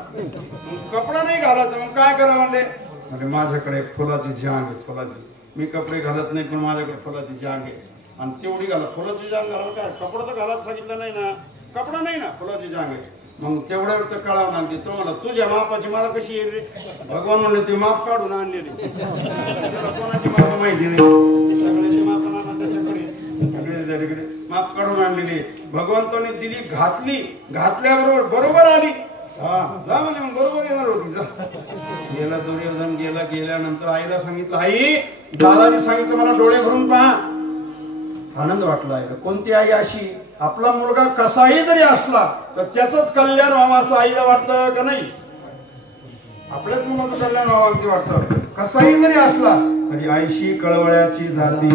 कपडा नाही घालायचा, मग काय करा? म्हणले, माझ्याकडे फुलाची जांग आहे, फुलाची. मी कपडे घालत नाही, पण माझ्याकडे फुलाची जांग आहे आणि तेवढी घाला. फुलाची जांग घालायला काय? कपडा तर घालायला सांगितलं नाही ना. कपडा नाही ना फुलाची जांग आहे. मग तेवढ्या वेळ तर कळावं लागते. तो म्हणला तुझ्या मापाची मला कशी येईल रे. भगवान म्हणले ते माप काढून आणलेली. त्याला कोणाची माप माहिती नाही. सगळ्याची माप त्याच्याकडे माप काढून आणलेली. भगवंताने दिली, घातल्याबरोबर बरोबर आली. हा जा म्हणजे मग बरोबर येणार होती. जा गेला दुर्योधन गेल्यानंतर आईला सांगितलं, आई दादाने सांगितलं मला डोळे भरून पहा. आनंद वाटला आहे. कोणती आई अशी आपला मुलगा कसाही जरी असला तर त्याचंच कल्याण व्हावं असं आईला वाटतं का नाही. आपल्याच मुलाचं कल्याण व्हावं अगदी वाटतं. कसाही जरी असला तरी आईशी कळवळ्याची झाली.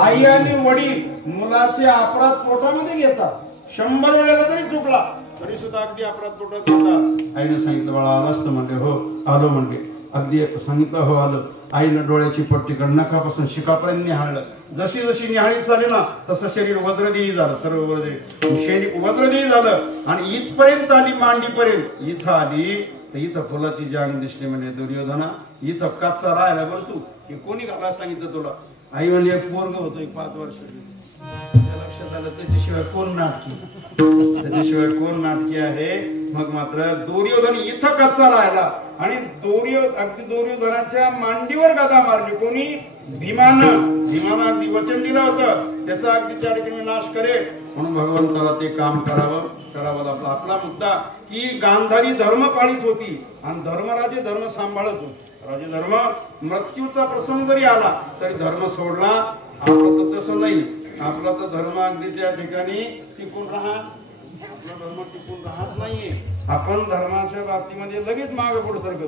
आई आणि वडील मुलाचे अपराध पोटामध्ये घेतात. 100 वेळेला जरी चुकला तरी सुद्धा अगदी अपराध पोटात घेतात. आईने सांगितलं बाळा आलं असतं म्हणले. हो आलो म्हणले. अगदी सांगितलं हो आलं. आईनं डोळ्याची पट्टी काढून नखापासून शिकापर्यंत निहाळलं. जशी जशी निहाळी झाली ना तसं शरीर वज्रदेही झालं. सर्व वज्रदेही झालं आणि इथपर्यंत आली, मांडीपर्यंत. इथं आली तर इथं फुलाची जांग दिसली. म्हणजे दुर्योधना इथं कच्चा राहायला बोल तू. हे कोणी घाला सांगितलं तुला. आई म्हणजे एक पोरग होतो 5 वर्षाची. लक्षात आलं त्याच्याशिवाय कोण नाटकी आहे. मग मात्र दुर्योधन इथं कच्चा राहिला आणि अगदी दुर्योधनाच्या मांडीवर गदा मारली. कोणी? भीमानं अगदी वचन दिलं होतं त्याचा अगदी त्या ठिकाणी नाश करेल. म्हणून भगवंताला ते काम करावं लागलं. आपला मुद्दा की गांधारी धर्म पाळीत होती आणि धर्मराजे धर्म सांभाळत होते. राजे धर्म मृत्यूचा प्रसंग जरी आला तरी धर्म सोडला. आपलं तर तसं नाही. आपला तर धर्म अगदी त्या ठिकाणी टिकून धर्म टिकून राहत नाहीये. आपण धर्माच्या बाबतीमध्ये लगेच मागे पुढे सरकतो.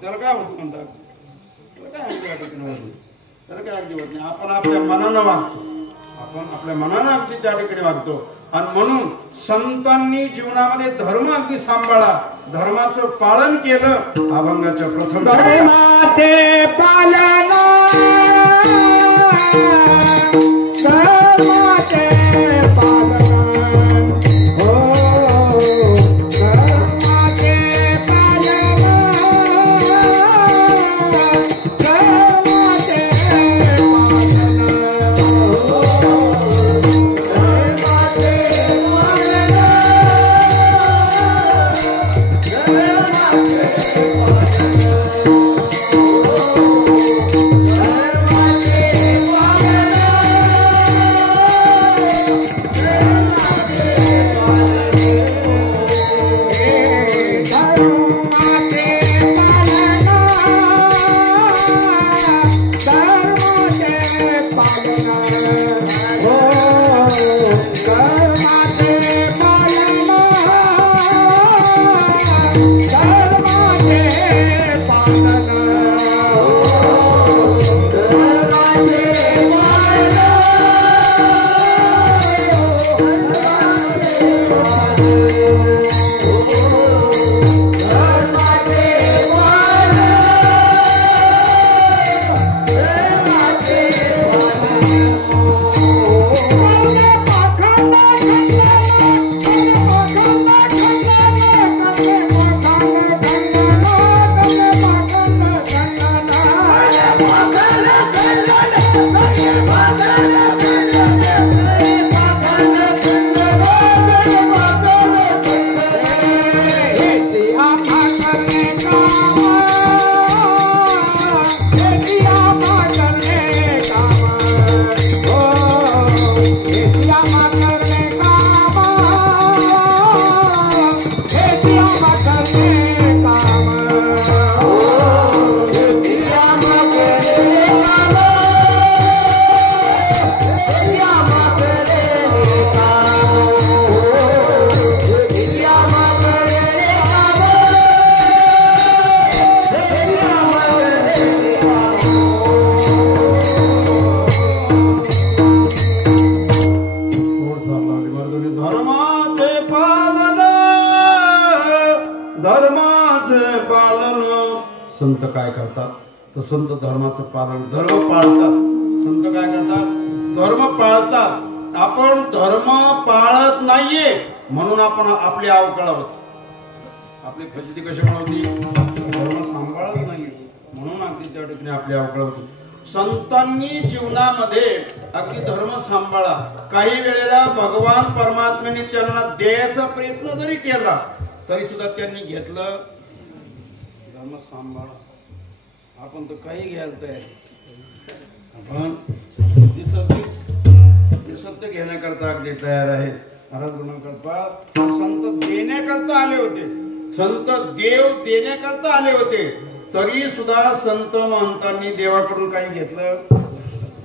त्याला काय होतं म्हणतात. त्याला काय अगदी होत नाही. आपण आपल्या मनानं वागतो. अगदी त्या ठिकाणी वागतो. आणि म्हणून संतांनी जीवनामध्ये धर्म अगदी सांभाळा. धर्माचं पालन केलं. अभंगाच्या प्रथम धर्माचे पालन संत काय करतात तर संत धर्माचं पालन धर्म पाळतात. संत काय करतात धर्म पाळतात. आपण धर्म पाळत नाहीये म्हणून आपण आपली अवकळावत आपली फजिती कशी होती धर्म सांभाळत नाहीये म्हणून अगदी त्या ठिकाणी आपली अवकळा होती. संतांनी जीवनामध्ये अगदी धर्म सांभाळा. काही वेळेला भगवान परमात्म्याने त्यांना द्यायचा प्रयत्न जरी केला तरी सुद्धा त्यांनी घेतलं. धर्म सांभाळा. आपण तर काही घ्यायला तयार. आपण सत्य घेण्याकरता अगदी तयार आहे. महाराज म्हणतात संत देण्याकरता आले होते, संत देव देण्याकरता आले होते, तरी सुद्धा संत महंतांनी देवाकडून काही घेतलं,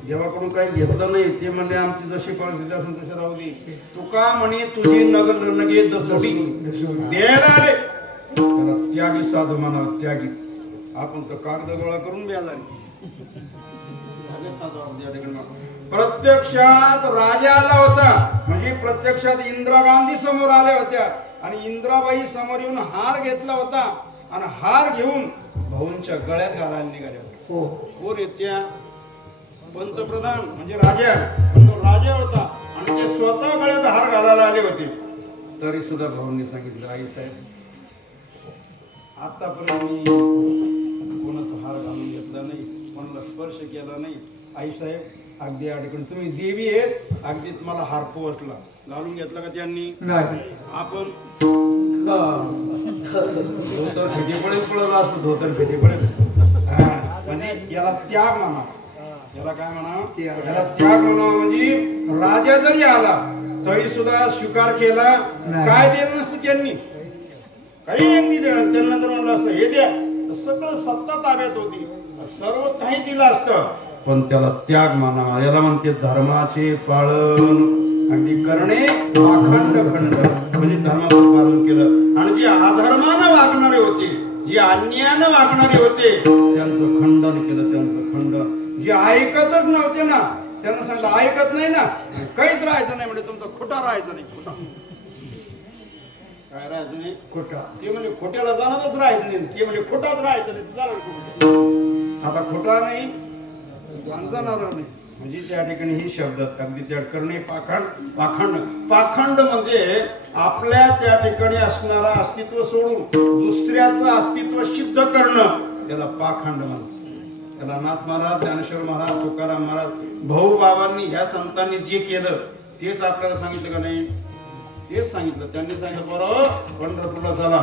देवाकडून काही घेतलं नाही. ते म्हणजे आमची जशी परिस्थिती असेल तशी राहू दे. तुका म्हणे तुझी नगे दसोटी द्यायला आले. त्यागी साधू म्हणावं, त्यागी. आपण तर कागद गोळा करून द्यायला प्रत्यक्षात राजा आला होता. म्हणजे प्रत्यक्षात इंदिरा गांधी समोर आल्या होत्या आणि इंदिराबाई समोर येऊन हार घेतला होता आणि हार घेऊन भाऊंच्या गळ्यात घालायला निघाल्या. कोण येत्या? पंतप्रधान म्हणजे राजा. तो राजा होता आणि ते स्वतः गळ्यात हार घालायला आले होते. तरी सुद्धा भाऊंनी सांगितलं आई साहेब आतापर्यंत मी कोणाचा हार घालून घेतला नाही, कोणाला स्पर्श केला नाही. आई साहेब अगदी अडकून तुम्ही देवी आहेत, अगदी तुम्हाला हार पोहोचला. घालून घेतला का त्यांनी? आपण धोतर फेटी पडेल पडलं असतं, धोतर फेटी पडेल. म्हणजे याला त्याग म्हणा. याला काय म्हणा? याला त्याग म्हणा. म्हणजे राजा जरी आला तरी सुद्धा स्वीकार केला. काय दिलं नसतं त्यांनी, काही अगदी देणं. त्यांना जर म्हणलं असतं हे द्या तर सगळं सत्ता ताब्यात होती, सर्व काही दिलं असतं. पण त्याला त्याग म्हणा. याला म्हणते धर्माचे पालन अगदी करणे अखंड खंड. म्हणजे धर्माचं पालन केलं. आणि जे अधर्मानं वागणारे होते, जे अन्यायानं वागणारे होते त्यांचं खंडन केलं, त्यांचं खंडन. जे ऐकतच नव्हते ना त्यांना सांगितलं ऐकत नाही ना काहीच राहायचं नाही. म्हणजे तुमचं खोटा राहायचं नाही. खोटा काय राहायचं नाही? खोटा. ते म्हणजे खोट्याला जाणारच राहायचं नाही. ते म्हणजे खोटाच राहायचं नाही. आता खोटा नाही जाणार नाही. म्हणजे त्या ठिकाणी ही शब्द अगदी त्या करणे पाखंड. पाखंड म्हणजे आपल्या त्या ठिकाणी असणारा अस्तित्व सोडून दुसऱ्याचं अस्तित्व सिद्ध करणं, त्याला पाखंड म्हणतात. त्याला नाथ महाराज, ज्ञानेश्वर महाराज, तुकाराम महाराज, भाऊ बाबांनी ह्या संतांनी जे केलं तेच आपल्याला सांगितलं का नाही? तेच सांगितलं. त्यांनी सांगितलं बरोबर पंढरपूरला चला,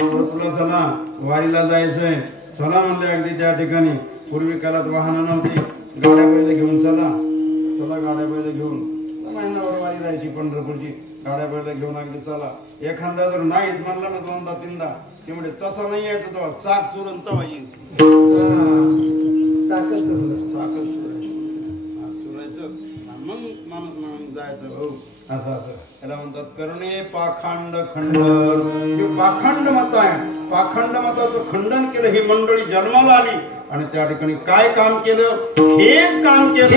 पंढरपूरला चला, वारीला जायचंय. चला म्हणले. अगदी त्या ठिकाणी पूर्वी काळात वाहनं नव्हती, गाड्या बैल घेऊन चला. चला गाड्या बैल घेऊन महिनाभर वारी जायची पंढरपूरची. गाड्या बैल घेऊन अगदी चला. एखादा जर नाहीत म्हणला ना दोनदा तीनदा ते म्हणजे तसा नाही यायचं. तेव्हा चाक चुरून तवा येईल. चुरायचं मग माणूस म्हणून जायचं. हो असं असं याला म्हणतात करणे पाखंड खंड. जे पाखंड मत आहे, पाखंड मताचं खंडन केलं. ही मंडळी जन्माला आली आणि त्या ठिकाणी काय काम केलं? हेच काम केलं.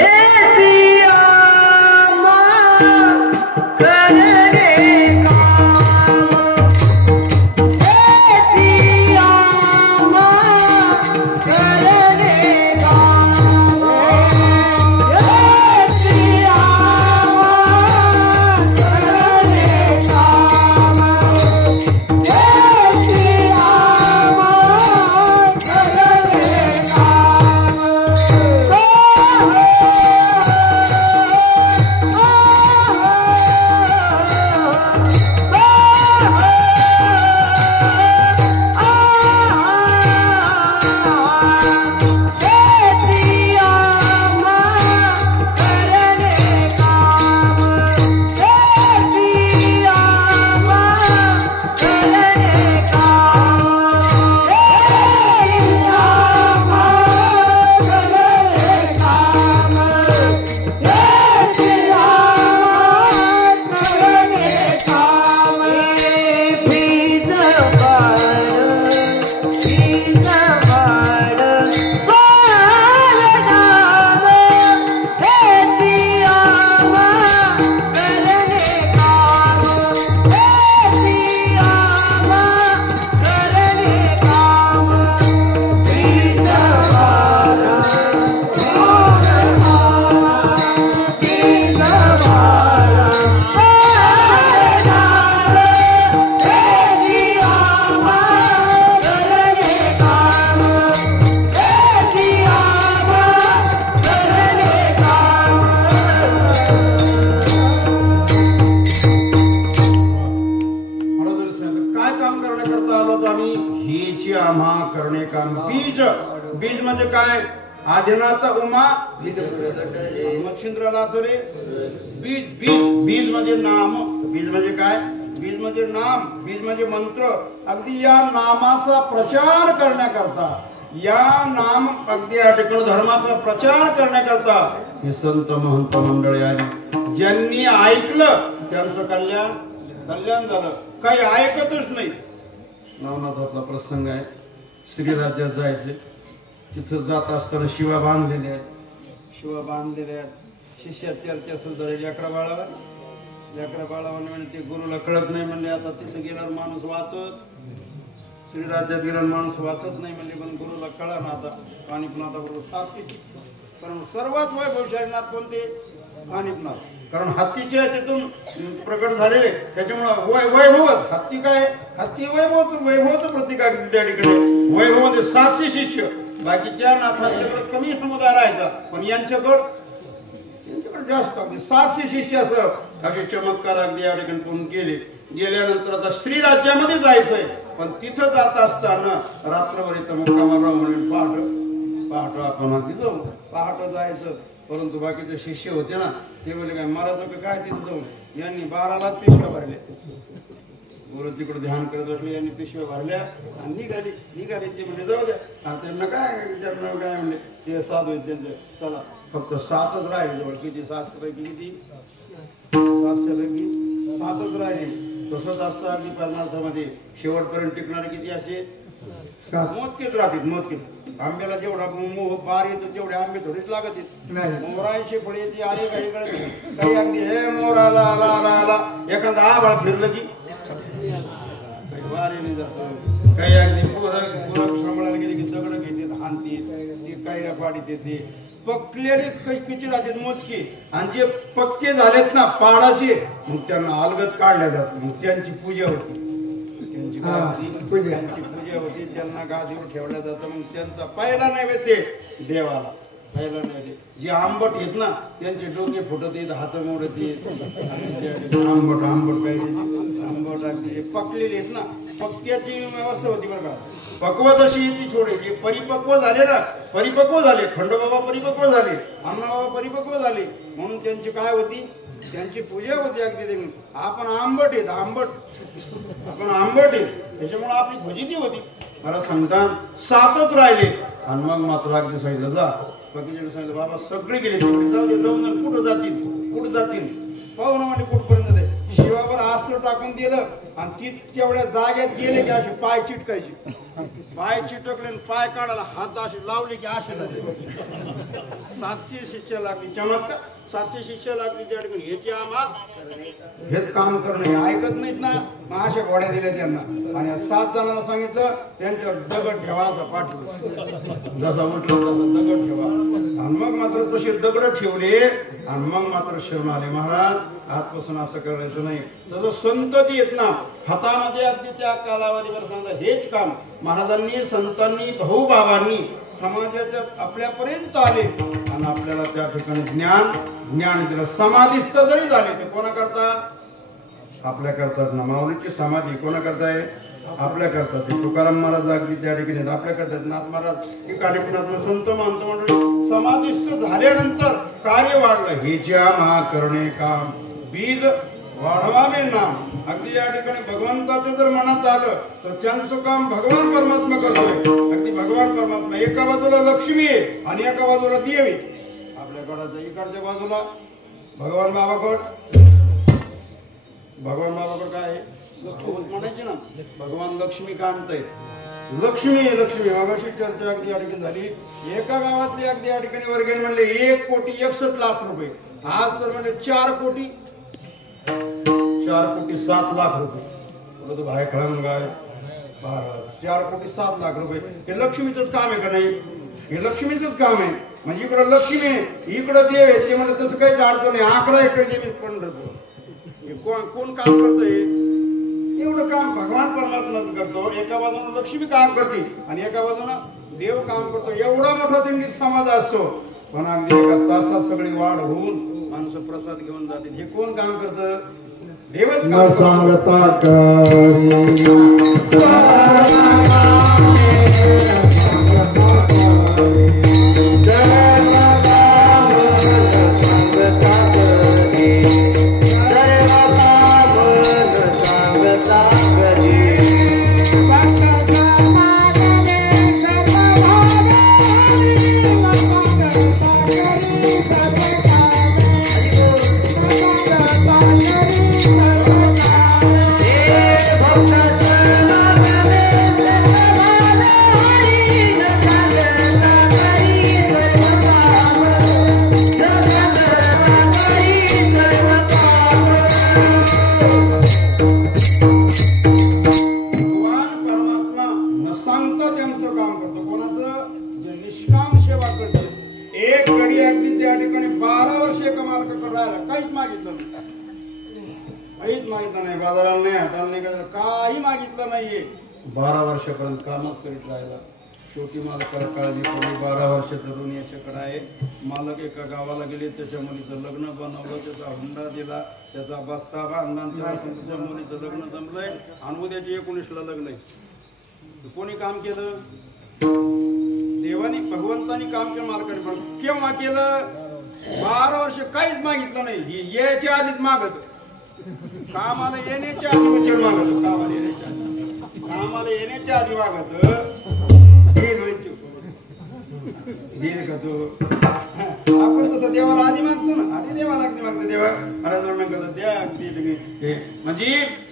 काय काम करण्याकरता आलो आम्ही? हेची आम्हा करणे काम. बीज, बीज म्हणजे काय? आदिनाथ उमा मच्छिंद्राला तरी बीज. बीज, बीज म्हणजे नाम. बीज म्हणजे काय? बीज म्हणजे नाम, बीज म्हणजे मंत्र. अगदी या नामाचा प्रचार करण्याकरता, या नाम अगदी या ठिकाणी धर्माचा प्रचार करण्याकरता हे संत महंत मंडळी आली. ज्यांनी ऐकलं त्यांचं कल्याण कल्याण झालं. काही ऐकतच नाही. नवनाथातला प्रसंग आहे. श्रीराज्यात जायचे. तिथं जात असताना शिवा बांधलेल्या आहेत. शिवा बांधलेल्या आहेत. शिष्यात चर्चा सुद्धा लेकरा बाळावर. लेकरा बाळावर म्हणजे ते गुरुला कळत नाही म्हणले. आता तिथं गेल्यावर माणूस वाचत, श्रीराज्यात गेल्यावर माणूस वाचत नाही म्हणजे, पण गुरुला कळा ना आता पाणीपनाथा बरोबर सारखी. कारण सर्वात वैभवशाली नाथ कोणते? पाणीपनाथ. कारण हत्तीच्या तिथून प्रकट झालेले, त्याच्यामुळे वैभवच. हत्ती काय? हत्ती वैभवचं प्रतीक आहे त्या ठिकाणी. वैभव मध्ये 700 शिष्य. बाकीच्या नाथांच्याकडे कमी समुदाय राहायचा, पण यांच्याकडे जास्त. अगदी 700 शिष्य असं असे चमत्कार अगदी या ठिकाणी पूर्ण केले. गेल्यानंतर आता स्त्री राज्यामध्ये जायचंय, पण तिथं जात असताना रात्रभर इथं मुक्कामाला म्हणून पहाट आपण अगदी जाऊ. पहाट जायचं, परंतु बाकीचे शिष्य होते ना, ते बोलले काय महाराज काय तिथं जाऊन. यांनी 12लाच पिशव्या भरल्या. गुरु तिकडे ध्यान करत बसले. यांनी पिशव्या भरल्या आणि निघाले ते म्हणजे जाऊ द्या. त्यांना काय विचारणार काय म्हणले ते साधू त्यांचे. चला फक्त 7च राहिले जवळ. किती? 7 पैकी किती? 700 पैकी 7च राहिले. तसंच असतं अगदी परमार्थामध्ये. शेवटपर्यंत टिकणारे किती असे? मोजकेच राहतील. मोजकेच. आंब्याला जेवढा बार येतो तेवढे आंबे थोडीच लागत आहेत. मोरांची फळे ती आली काही काही अगदी हे मोर आला आला आला आला एखादा आभाळ फिरलं की काही वारीने जातो. काही अगदी पोरं सांभाळायला गेले की दगड घेते हानते. ती कायऱ्या पाडीत येते. पकलेले किती राहतात? मोजके. आणि जे पक्के झालेत ना पाडाचे, मग त्यांना अलगद काढल्या जातात. मग त्यांची पूजा होती. त्यांची पूजा होती. त्यांना गादीवर ठेवल्या जातं. मग त्यांचा पहिला नैवेद्य देवाला. पहिला नैवेद्य जे आंबट येत ना, त्यांचे डोके फुटत येत, हात मोडत येत. आंबट आंबट काही आंबट अगदी पकलेले आहेत ना. पक्क्याची व्यवस्था होती बरं का. पक्वत अशी ती थोडी. जे परिपक्व झाले ना, परिपक्व झाले. खंडोबाबा परिपक्व झाले. अण्णाबाबा परिपक्व झाले. म्हणून त्यांची काय होती? त्यांची पूजा होती अगदी. आपण आंबट येत, आंबट आपण आंबट येत, त्याच्यामुळे आपली फजिती होती. मला सांगतात 7च राहिले. आणि मग मात्र अगदी सांगितलं जा. बाकीचे सांगितलं बाबा सगळे गेले तिकडे. जाऊ दे जाऊन कुठं जातील कुठं जातील पाहू ना म्हणजे कुठपर्यंत ते. शिवावर अस्त्र टाकून दिलं आणि ती तेवढ्या जागेत गेले की असे पाय चिटकायचे. पाय चिटकले पाय काढायला हात असे लावले की असे झाले. 700 शिष्य लागली. चमत्कार. 700 शिष्य लागली त्या ठिकाणी. ह्याची आम्हा हेच काम करणं. ऐकत नाहीत ना, मग अशा घोड्या दिल्या त्यांना. आणि 7 जणांना सांगितलं त्यांच्यावर दगड ठेवा असा पाठवला. जसा म्हटलं तसा दगड ठेवा. आणि मग मात्र तसे दगड ठेवले. आणि मग मात्र शरण आले. महाराज आजपासून असं करायचं नाही. तसं संतती येत ना हातामध्ये अगदी त्या कालावधीवर सांगा हेच काम महाराजांनी संतांनी भाऊबाबांनी समाजाच्या आपल्यापर्यंत आले. आणि आपल्याला त्या ठिकाणी ज्ञान दिलं. समाधीस्थ जरी झाले ते कोणा करता? आपल्या करतात ना. माऊलीची समाधी कोणा करताय? आपल्या करतात. तुकाराम महाराज अगदी त्या ठिकाणी आपल्या करतात. नाथ महाराज ही कार्यक्रमात संत महंत मंडळी समाधीस्थ झाल्यानंतर कार्य वाढलं. हे ज्या महा करणे काम बीज वाढवावे नाम. अगदी या ठिकाणी भगवंताचं जर मनात आलं तर त्यांचं काम भगवान परमात्मा करतोय. अगदी भगवान परमात्मा एका बाजूला लक्ष्मी आहे आणि एका बाजूला देव आहे. आपल्याकडं इकडच्या बाजूला भगवान बाबाकड. भगवान बाबाकड काय आहे? म्हणायचे ना भगवान लक्ष्मीकांत आहे. लक्ष्मी लक्ष्मी बाबाशी चर्चा अगदी या ठिकाणी झाली. एका गावातली अगदी या ठिकाणी वर्गणी म्हणले 1,61,00,000 रुपये. आज तर म्हणजे 4,07,00,000 रुपये. बाहेर खळंग गाय 4,07,00,000 रुपये. हे लक्ष्मीचंच काम आहे का नाही? हे लक्ष्मीचंच काम आहे. म्हणजे इकडं लक्ष्मी आहे इकडं देव आहे. ते म्हणजे तसं काहीच अडचण नाही. 11 एकर जमीन पंढरपूर. हे कोण काम करतंय? एवढं काम भगवान परमात्माच करतो. एका बाजूला लक्ष्मी काम करते आणि एका बाजूला देव काम करतो. एवढा मोठा दिंडी समाज असतो. पण अगदी एका तासात सगळी वाढ होऊन माणसं प्रसाद घेऊन जातील. हे कोण काम करतं? देवच काम करतो. मागितलं नाहीये. 12 वर्षापर्यंत कामच करीत राहिला. शेवटी मालकाला काळजी पडली. 12 वर्षाचं ऋण याच्याकडे आहे. मालक एका गावाला गेले, त्याच्या मुलीचं लग्न बनवलं, त्याचा हुंडा दिला, त्याचा बस्ता बांधला, त्याच्या मुलीचं लग्न जमलंय आणि उद्याचे 19ला लग्न आहे. कोणी काम केलं? देवानी, भगवंतानी काम केलं मालकाने. पण केव्हा केलं? 12 वर्ष काहीच मागितलं नाही. यायच्या आधीच मागत, कामाला येण्याच्या आधी उचल मागत, कामाला येण्याच्या आधी मागत. का तू आपण तसं देवाला आधी मागतो ना, आधी देवाला अगदी मागतो. देवा आराधना करतात त्या अगदी म्हणजे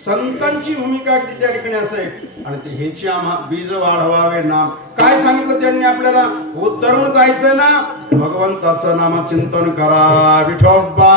संतांची भूमिका अगदी त्या ठिकाणी असं आहे. आणि ते ह्याची आम्हा बीज वाढवावे नाम. काय सांगितलं त्यांनी आपल्याला? उतरून जायचं ना, भगवंताचं नाम चिंतन करा. विठोबा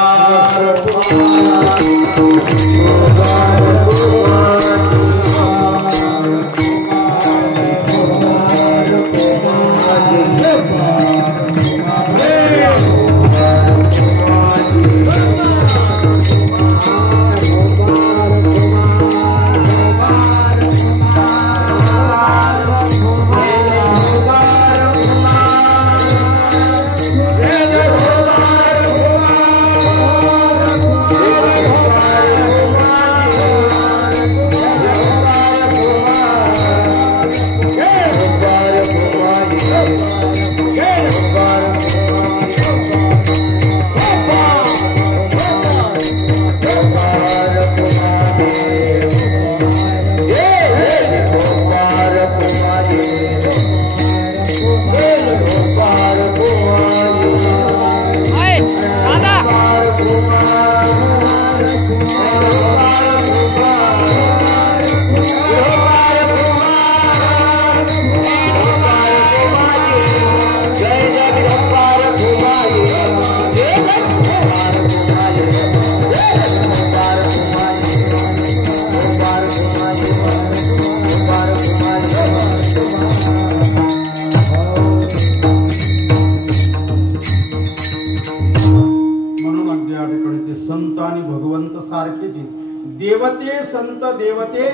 देवते संत देवते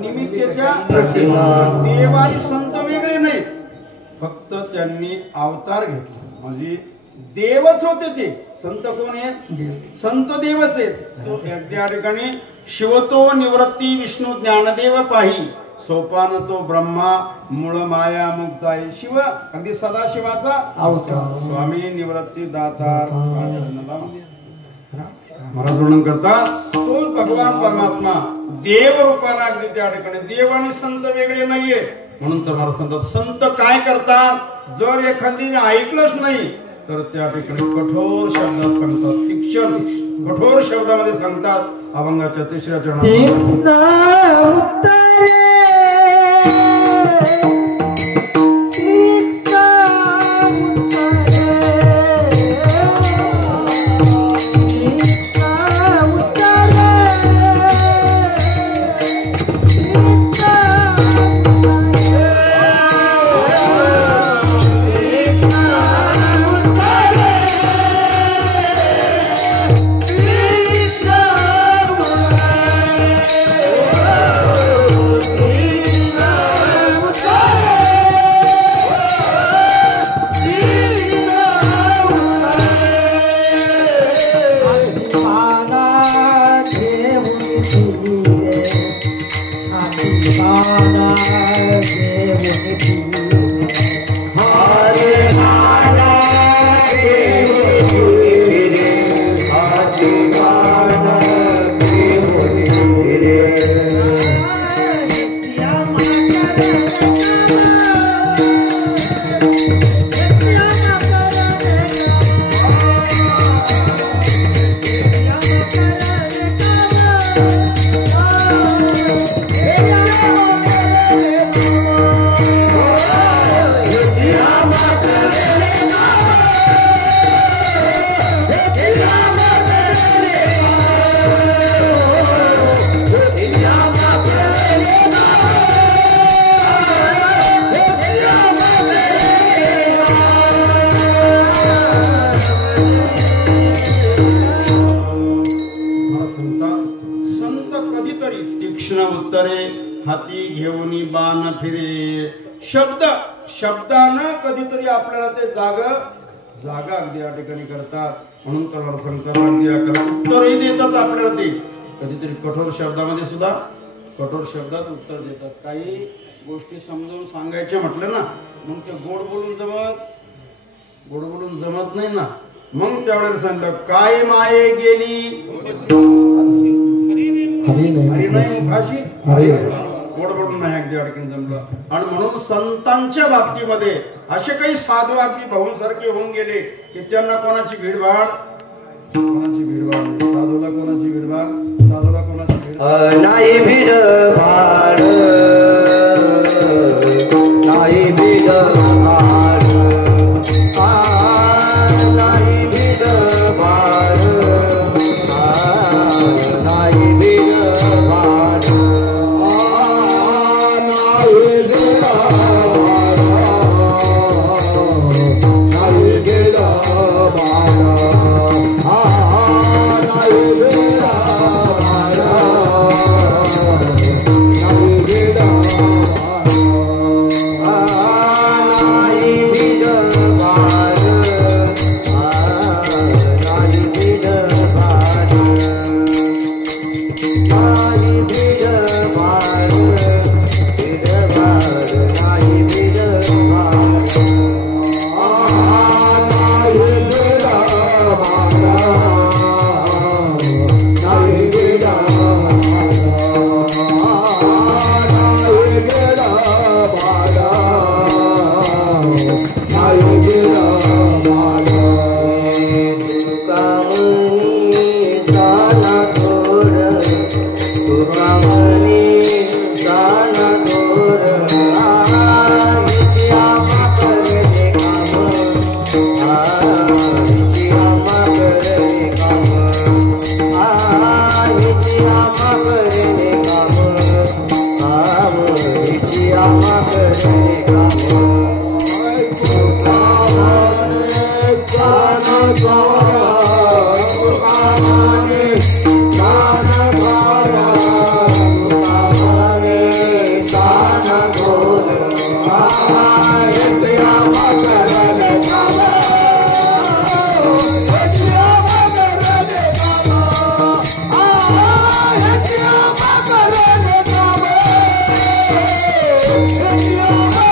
निमित्ताच्या देवानी संत वेगळे नाही, फक्त त्यांनी अवतार घेतला. म्हणजे देवच होते ते. संत कोण आहेत? संत देवच आहेत. तो त्या ठिकाणी शिवतो निवृत्ती विष्णू ज्ञानदेव पाही, सोपान तो ब्रह्मा मूळ माया मुक्ताई. शिव अगदी सदाशिवाचा अवतार, स्वामी निवृत्ती दातार महाराज वर्णन करतात. तो भगवान परमात्मा देव रूपाला अगदी त्या ठिकाणी. देव आणि संत वेगळे नाहीये. म्हणून तर महाराज सांगतात, संत काय करतात? जर एखादीने ऐकलंच नाही तर त्या ठिकाणी कठोर शब्दात सांगतात. तीक्ष्ण कठोर शब्दामध्ये सांगतात. अभंगाच्या 3ऱ्या चरणात हाती घेऊन बाण फिरे. शब्दानं कधीतरी आपल्याला ते जागा अगदी या ठिकाणी करतात. म्हणून कलर सांगतात अगदी उत्तरही देतात आपल्याला. ते कधीतरी कठोर शब्दामध्ये सुद्धा कठोर शब्दात उत्तर देतात. काही गोष्टी समजावून सांगायच्या म्हटलं ना, मग ते गोड बोलून जमत नाही ना. मग त्यावेळेला सांगतात काय माये गेली हरी नाही भाषी गोड बोलून नाही अगदी अडकीन जमलं. आणि म्हणून संतांच्या बाबतीमध्ये असे काही साधू अगदी भाऊंसारखे होऊन गेले की त्यांना कोणाची भीडभाड साधूला कोणाची भीडभाड नाही भीडभाड नाही भीडभाड नाही भीडभाड नाही भीडभाड Yeah.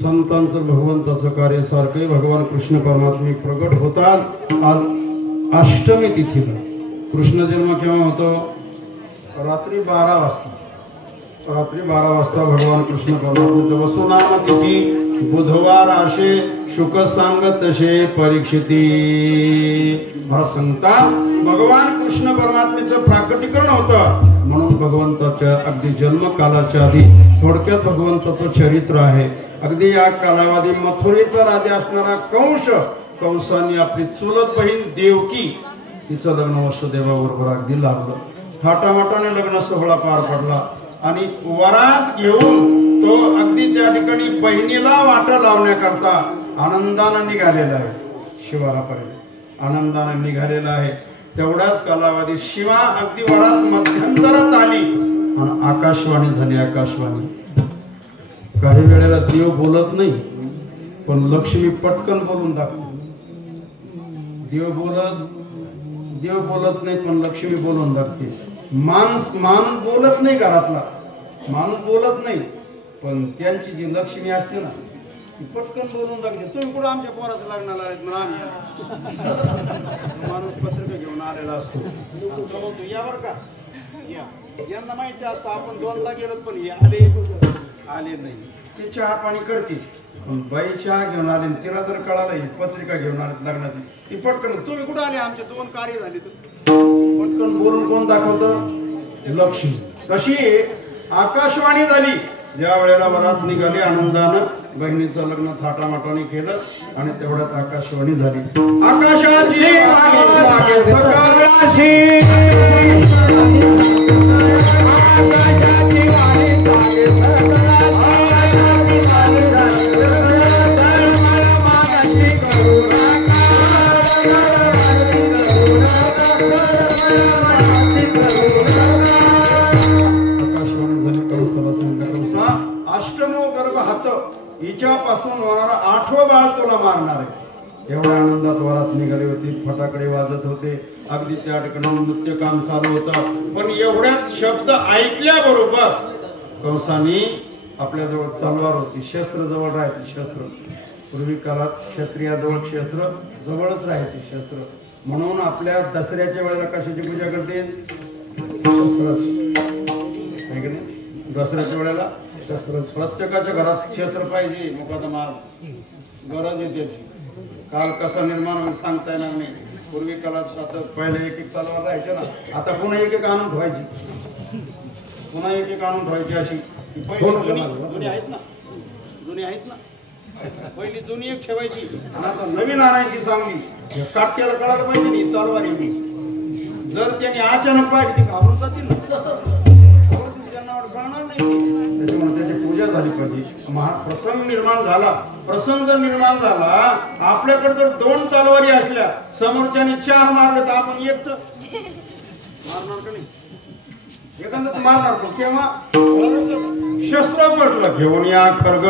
संतांचं भगवंताचं कार्य सारखं भगवान कृष्ण परमात्मे प्रगट होतात आज अष्टमी तिथीला. कृष्ण जन्म केव्हा होतो? रात्री 12 वाजता. रात्री 12 वाजता भगवान कृष्ण परमात्म्याचं वसुनाम तिथी बुधवार असे शुक सांगत तसे परीक्षिती. मला सांगता भगवान कृष्ण परमात्म्याचं प्राकटीकरण होतं म्हणून भगवंताच्या अगदी जन्मकालाच्या आधी थोडक्यात भगवंताचं चरित्र आहे. अगदी या कालावधी मथुरेचा राजा असणारा कंसाने आपली चुलत बहीण देवकी तिचं लग्न वसुदेवाबरोबर अगदी लागलं. थाटामाटाने लग्न सोहळा पार पडला आणि वरात घेऊन तो अगदी त्या ठिकाणी बहिणीला वाटा लावण्याकरता आनंदाने निघालेला आहे. शिवारापर्यंत आनंदाने निघालेला आहे. तेवढ्याच कालावधी शिवा अगदी वरात मध्यंतरात आली आणि आकाशवाणी झाली. आकाशवाणी. काही वेळेला देव बोलत नाही पण लक्ष्मी पटकन बोलून दाखवते. देव बोलत नाही पण लक्ष्मी बोलून दाखवते. माणूस बोलत नाही. घरातला माणूस बोलत नाही पण त्यांची जी लक्ष्मी असते ना ती पटकन बोलून दाखवते. तुम्ही कुठं आमच्या पोराचं लग्नाला आहेत म्हणून आम्ही माणूस पत्रिका घेऊन आलेला असतो. तो म्हणतो या बरं का या. यांना माहिती असतं आपण 2दा गेलो पण आले नाही. ते चहा पाणी करते पण बाई चहा घेऊन आले तिला जर कळालं पत्रिका घेऊन आले लग्नाची ती पटकन तुम्ही कुठं आले आमचे 2 कार्य झाले पटकन बोलून कोण दाखवतं? लक्ष्मी. तशी आकाशवाणी झाली ज्या वेळेला वरात निघाली आनंदानं बहिणीचं लग्न थाटामाटाने केलं आणि तेवढ्यात आकाशवाणी झाली. आकाशाची अष्टमो गर्भ हात हिच्यापासून होणारा 8वं बाळ तुला मारणार आहे. एवढ्या आनंदात वरात निघाली होती. फटाकडे वाजत होते. अगदी त्या ठिकाणी नृत्य काम चालू होतं. पण एवढ्यात शब्द ऐकल्याबरोबर कंसाने आपल्याजवळ तलवार होती. शस्त्र जवळ राहायचे. शस्त्र पूर्वी काळात क्षत्रियाजवळ शस्त्र जवळच राहायचे. शस्त्र म्हणून आपल्या दसऱ्याच्या वेळेला कशाची पूजा करते? शस्त्र. दसऱ्याच्या वेळेला शस्त्र. प्रत्येकाच्या घरात शस्त्र पाहिजे. मुकादमा गरज आहे त्याची. काल कसा निर्माण होईल सांगता येणार नाही. पूर्वी काळात पहिले एक तलवार राहायचे ना. आता पुन्हा एक आणून ठेवायची. पुन्हा एक आणून ठेवायची अशी जुनी आहेत ना. जुनी आहेत ना. पहिली जुनी एक ठेवायची आणि आता नवीन आणायची चांगली. काट्याला कळायला पाहिजे नाही तलवारी. जर त्यांनी अचानक पाहिजे ती घाबरून जातील ना. त्याच्यामुळे त्याची पूजा झाली पाहिजे. प्रसंग निर्माण झाला. प्रसंग जर निर्माण झाला आपल्याकडे जर 2 तलवारी असल्या समोरच्याने 4 मारले तर आपण एक तर मारणार का नाही? एखादा मारणार पण केव्हा? शस्त्र पटलं घेऊन या खर्ग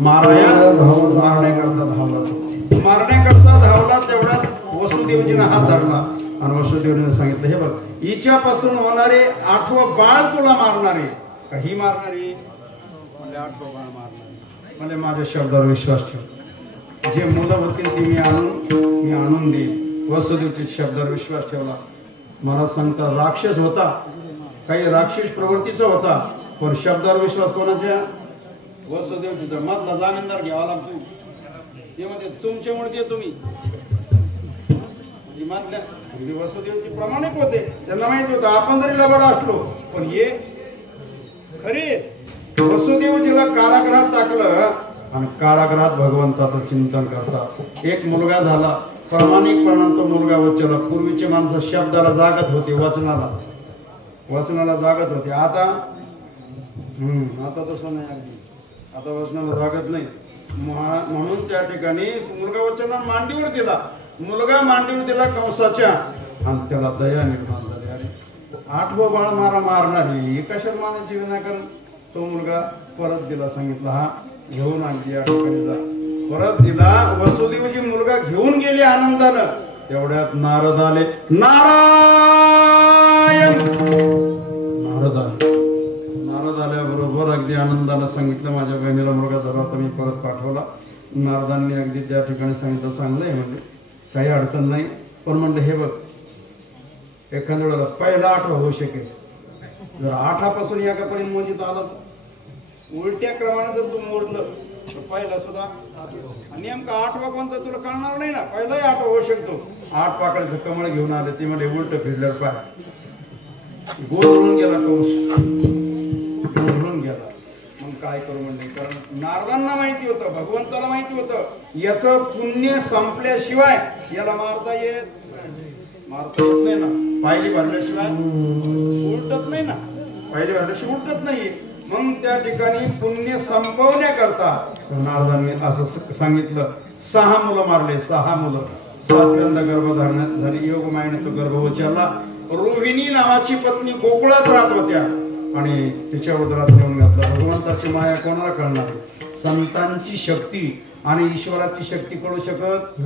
मारण्याकरता धावला. तेवढ्यात वसुदेवजीने हात धरला आणि वसुदेवजीने सांगितलं हे बघ हिच्यापासून होणारे 8वं बाळ तुला मारणारे काही मारणारे म्हणजे 8वं बाळ मारणारे म्हणजे माझ्या शब्दावर विश्वास ठेव. जे मुलं होतील ती मी आणून देईन. वसुदेवच्या शब्दावर विश्वास ठेवला. मला सांगता राक्षस होता. काही राक्षस प्रवृत्तीचा होता पण शब्दावर विश्वास कोणाच्या? वसुदेवची. मधला जामीनदार घ्यावा लागतो. ते म्हणजे तुमच्यामुळे ते तुम्ही मानल्या वसुदेवची प्रामाणिक होते. त्यांना माहिती होतं आपण जरी लबाड असलो पण हे खरे वसुदेवजीला कारागृहात टाकलं आणि कारागृहात भगवंताचं चिंतन करतात. एक मुलगा झाला. प्रामाणिकपणाने तो मुलगा वचला. पूर्वीचे माणसं शब्दाला जागत होते. वचनाला जागत होते. आता तसं नाही. अगदी आता वचनाला जागत नाही. म्हणून त्या ठिकाणी मुलगा वचना मांडीवर दिला. मुलगा मांडीवर दिला कंसाच्या आणि त्याला दया निर्माण झाली. अरे 8वं बाळ मारणारी हे कशाला मानायची विनाकारण? तो मुलगा परत दिला. सांगितलं हा घेऊन आणली या ठिकाणी जा. परत दिला. वसुदेवजी मुलगा घेऊन गेले आनंदानं. तेवढ्यात नारद आले. नारायण. नारद आल्याबरोबर अगदी आनंदानं सांगितलं माझ्या बहिणीला मुलगा झाला तर मी परत पाठवला. नारदांनी अगदी त्या ठिकाणी सांगितलं चांगलं आहे म्हणजे काही अडचण नाही. पण म्हणलं हे बघ एखाद्या वेळेला पहिला 8 होऊ शकेल. जर 8पासून एकापर्यंत मोजीत आला उलट्या क्रमाने जर तू मोडलं तर पहिला सुद्धा नेमका 8वा कोणता तुला कळणार नाही ना. पहिलाही 8 होऊ शकतो. 8 पाकळीचं कमळ घेऊन आले ते म्हणजे उलट फिरल्यावर पाय गोंधळून गेला कौश गोंधळून गेला. मग काय करू म्हणले कारण नारदांना माहिती होतं भगवंताला माहिती होतं याचं पुण्य संपल्याशिवाय याला मारता येत नाही ना. पायली भरल्याशिवाय उलटत नाही ना. पायली भरल्याशिवाय उलटत नाही. मग त्या ठिकाणी पुण्य संपवण्याकरता नारदांनी असं सांगितलं. 6 मुलं मारले. 6 मुलं. 7व्यांदा गर्भधारणात झाली. योग मायने तो गर्भ उचलला. रोहिणी नावाची पत्नी गोकुळात राहत होत्या आणि तिच्या उदरात नेऊन घातला. भगवंताची माया कोणाला कळणार. संतांची शक्ती आणि ईश्वराची शक्ती कळू शकत.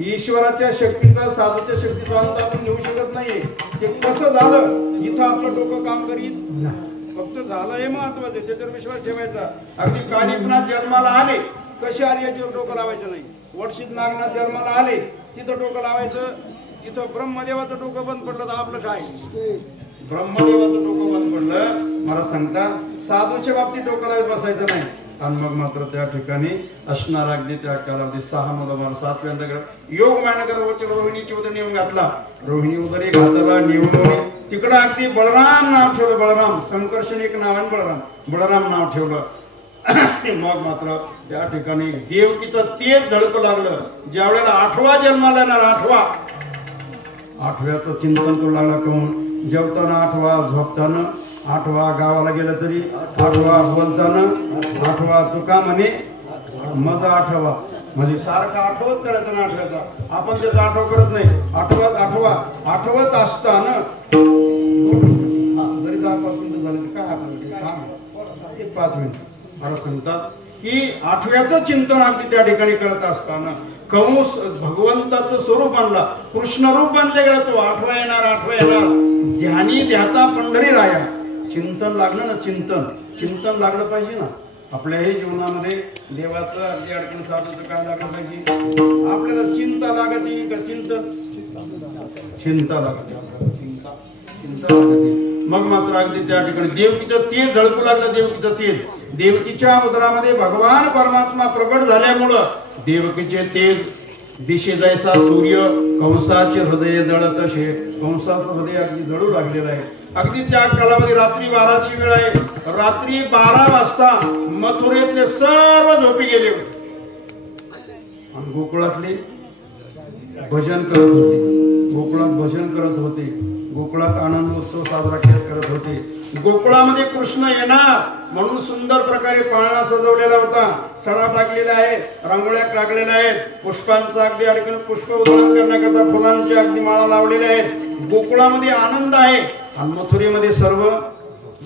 ईश्वराच्या शक्तीचा साधूच्या शक्तीचा अंत आपण घेऊ शकत नाही. ते कसं झालं इथं आपलं डोकं काम करीत फक्त झालं हे महत्वाचं. त्याच्यावर विश्वास ठेवायचा. अगदी कानिपनाथ जन्माला आले कसे आले याच्यावर डोकं लावायचं नाही. वडशीत नागनाथ जन्माला आले तिथं डोकं लावायचं. तिथं ब्रह्मदेवाचं डोकं बंद पडलं तर आपलं काय. ब्रह्मदेवाचं डोकं बंद पडलं मला सांगतात साधूच्या बाबतीत डोकं लावत बसायचं नाही. आणि मग मात्र त्या ठिकाणी असणार अगदी त्या कालावधी 6 मुलं मला 7व्यांदा योग मायनगर रोहिणीची उदर नेऊन घातला. रोहिणी उदरी घातला नेऊन तिकडं अगदी बळराम नाव ठेवलं. बळराम संकर्षण एक नाव आहे बळराम नाव ठेवलं. मग मात्र त्या ठिकाणी देवकीचं तेज झळकू लागलं. ज्या वेळेला 8वा जन्माला येणार 8व्याचं चिंतन करू लागला. कोण जेवताना 8वा झोपताना 8वा गावाला गेलं तरी 8वा बोलताना 8वा तुका म्हणे मजा 8वा म्हणजे सारखा 8वाच करायचं ना. 8व्याचा आपण त्याचा 8वा करत नाही. 8वाच असताना जरी 10-5 मिनिटं झाले तर काय आपण 1-5 मिनिट मला सांगतात की 8व्याचं चिंतन अगदी त्या ठिकाणी करत असताना कंस भगवंताचं स्वरूप आणला. कृष्ण रूप बनले गेला. तो 8वा येणार ध्यानी ध्याता पंढरी राया. चिंतन लागलं ना. चिंतन लागलं पाहिजे ना. आपल्याही जीवनामध्ये देवाचं अगदी अडकून साधूचं काय लागलं पाहिजे. आपल्याला चिंता लागते का चिंता लागते. चिंता लागते. मग मात्र अगदी त्या ठिकाणी देवकीचं तेज झळकू लागलं. देवकीचं तेज देवकीच्या उदरामध्ये भगवान परमात्मा प्रकट झाल्यामुळं देवकीचे तेज दिशे जैसा सूर्य कंसाचे हृदय जळत असे. कंसाचं हृदय अगदी जळू लागलेलं आहे. अगदी त्या कालामध्ये रात्री 12ची वेळ आहे. रात्री 12 वाजता मथुरेतले सर्व झोपी गेले आणि गोकुळातले भजन करत होते. गोकुळात भजन करत होते. गोकुळात आनंद उत्सव साजरा करत होते. गोकुळामध्ये कृष्ण येणार म्हणून सुंदर प्रकारे पाळणा सजवलेला होता. सडा टाकलेल्या आहेत. रांगोळ्या टाकलेल्या आहेत. पुष्पांचा अगदी अडकून पुष्प उधळण करण्याकरता फुलांची अगदी माळा लावलेल्या आहेत. गोकुळामध्ये आनंद आहे. आणि मथुरेमध्ये सर्व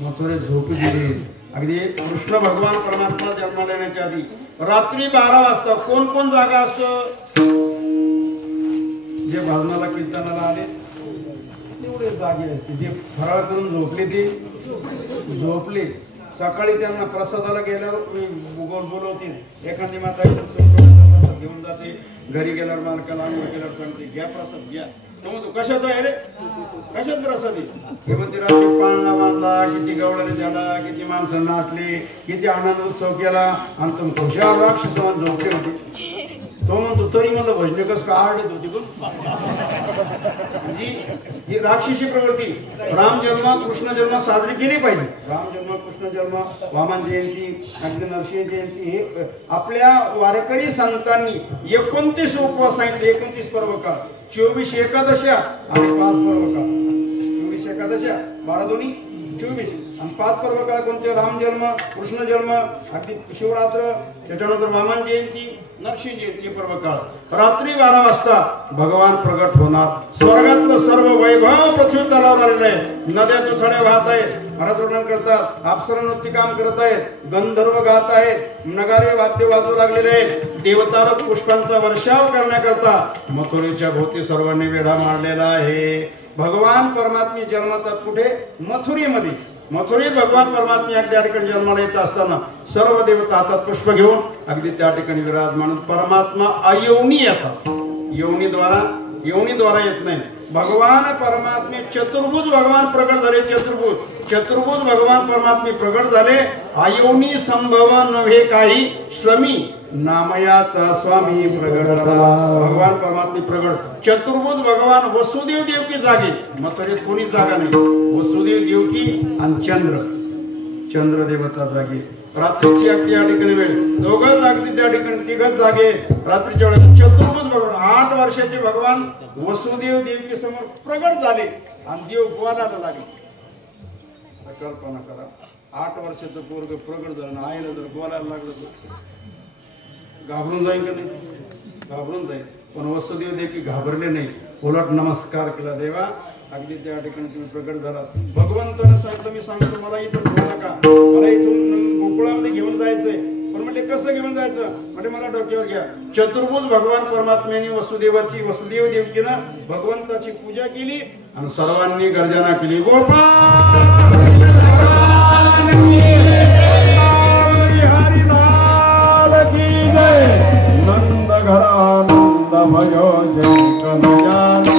मथुरे झोपी गेले. अगदी कृष्ण भगवान परमात्मा जन्माला येण्याच्या आधी रात्री 12 वाजता कोण कोण जागा असतं. जे भजनाला कीर्तनाला आले तेवढे जागे असते. जे फराळ करून झोपले ते झोपले. सकाळी त्यांना प्रसादाला गेल्यावर बोलवतील. एखादी माता घेऊन जाते. घरी गेल्यावर मालकाला आंघोळ केल्यावर सांगते घ्या प्रसाद घ्या. तो म्हणतो कशाचा आहे रे कशात प्रसाद आहे. हे म्हणते रात्री पाळणा बांधला किती गवळणी झाला किती माणसं नाचली किती आनंद उत्सव केला आणि तुम खुशाल राक्षस झोपले होते. तो म्हणतो तरी म्हणलं भजने कस का आडत होती ही राक्षसी प्रवृत्ती. राम जन्म कृष्ण जन्म साजरी केली पाहिजे. राम जन्म कृष्ण जन्म वामन जयंती अगदी नरसिंह जयंती हे आपल्या वारकरी संतांनी 29 उपवास सांगितले. 29 पर्वकाळ 24 एकादशा आणि 5 पर्वकाळ. 24 एकादशा 12 दोन्ही 24 आणि 5 पर्वकाळ कोणते. राम जन्म कृष्ण जन्म अगदी शिवरात्र त्याच्यानंतर वामन जयंती नरसिंह जयंती पर्वकाळ. रात्री 12 वाजता भगवान प्रगट होणार. स्वर्गातलं सर्व वैभव पृथ्वी तलावर आलेलं आहे. नद्या तुथड्या वाहत आहेत. महाराज करतात. अप्सरा नृत्य काम करत आहेत. गंधर्व गात आहेत. नगारे वाद्य वाजू लागलेले आहेत. देवतारक पुष्पांचा वर्षाव करण्याकरता मथुरेच्या भोवती सर्वांनी वेढा मारलेला आहे. भगवान परमात्मे जन्मतात कुठे मथुरेमध्ये. मथुरेत भगवान परमात्मा अगदी त्या ठिकाणी जन्माला येत असताना सर्व देवता हातात पुष्प घेऊन अगदी त्या ठिकाणी विराजमान परमात्मा अयोनी येतात. योनीद्वारा येत नाही. भगवान परमात्मे चतुर्भुज भगवान प्रकट झाले. चतुर्भुज भगवान परमात्मे प्रकट झाले. अयोनी संभव नव्हे काही श्रमी नामयाचा स्वामी प्रगट झाला. भगवान परमात्मे प्रगट. चतुर्भुज भगवान वसुदेव देवकी जागे. मथुरेत कोणी जागा नाही. वसुदेव देवकी आणि चंद्र देवता जागे. रात्रीची अगदी या ठिकाणी वेळ दोघंच अगदी त्या ठिकाणी तिघच जागे. रात्रीच्या वेळेस चतुर्भुज भगवान 8 वर्षाचे भगवान वसुदेव देवकी समोर प्रगट झाले आणि देव बोलायला लागले. कल्पना करा 8 वर्षाचं पोरग प्रगट झालं आईला जर बोलायला लागलं तर घाबरून जाईल का नाही? घाबरून जाईल. पण वसुदेव देवकी घाबरले नाही. उलट नमस्कार केला. देवा अगदी त्या ठिकाणी तुम्ही प्रगट झाला. भगवंतानं सांगितलं मी सांगतो मला इथून घेऊ नका. मला इथून गोकुळामध्ये घेऊन जायचंय. पण म्हणजे कसं घेऊन जायचं? म्हणजे मला डोक्यावर घ्या. चतुर्भुज भगवान परमात्म्याने वसुदेव देवकीनं भगवंताची पूजा केली आणि सर्वांनी गर्जना केली. गोपाल हरिलाल की जय. नंद घरानंद भयो जय कनयालाल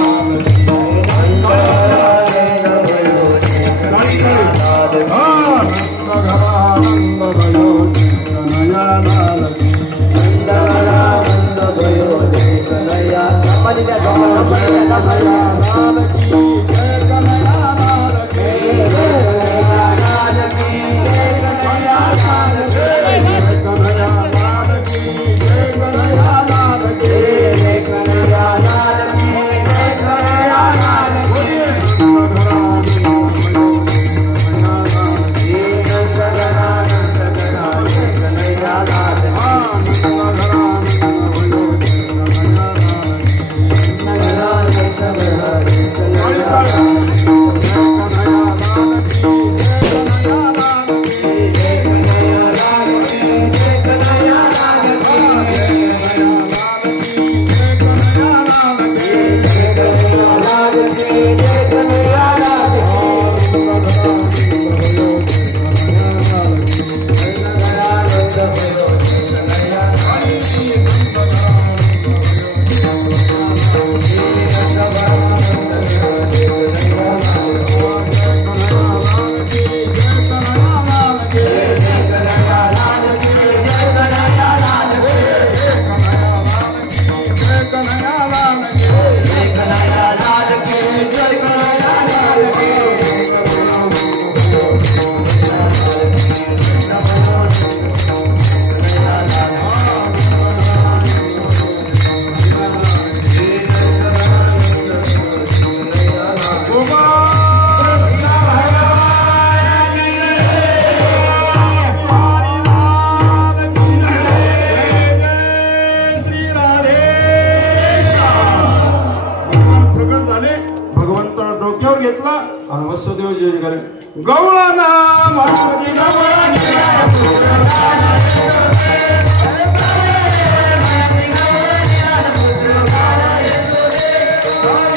वसुदेव जय गौळा नाम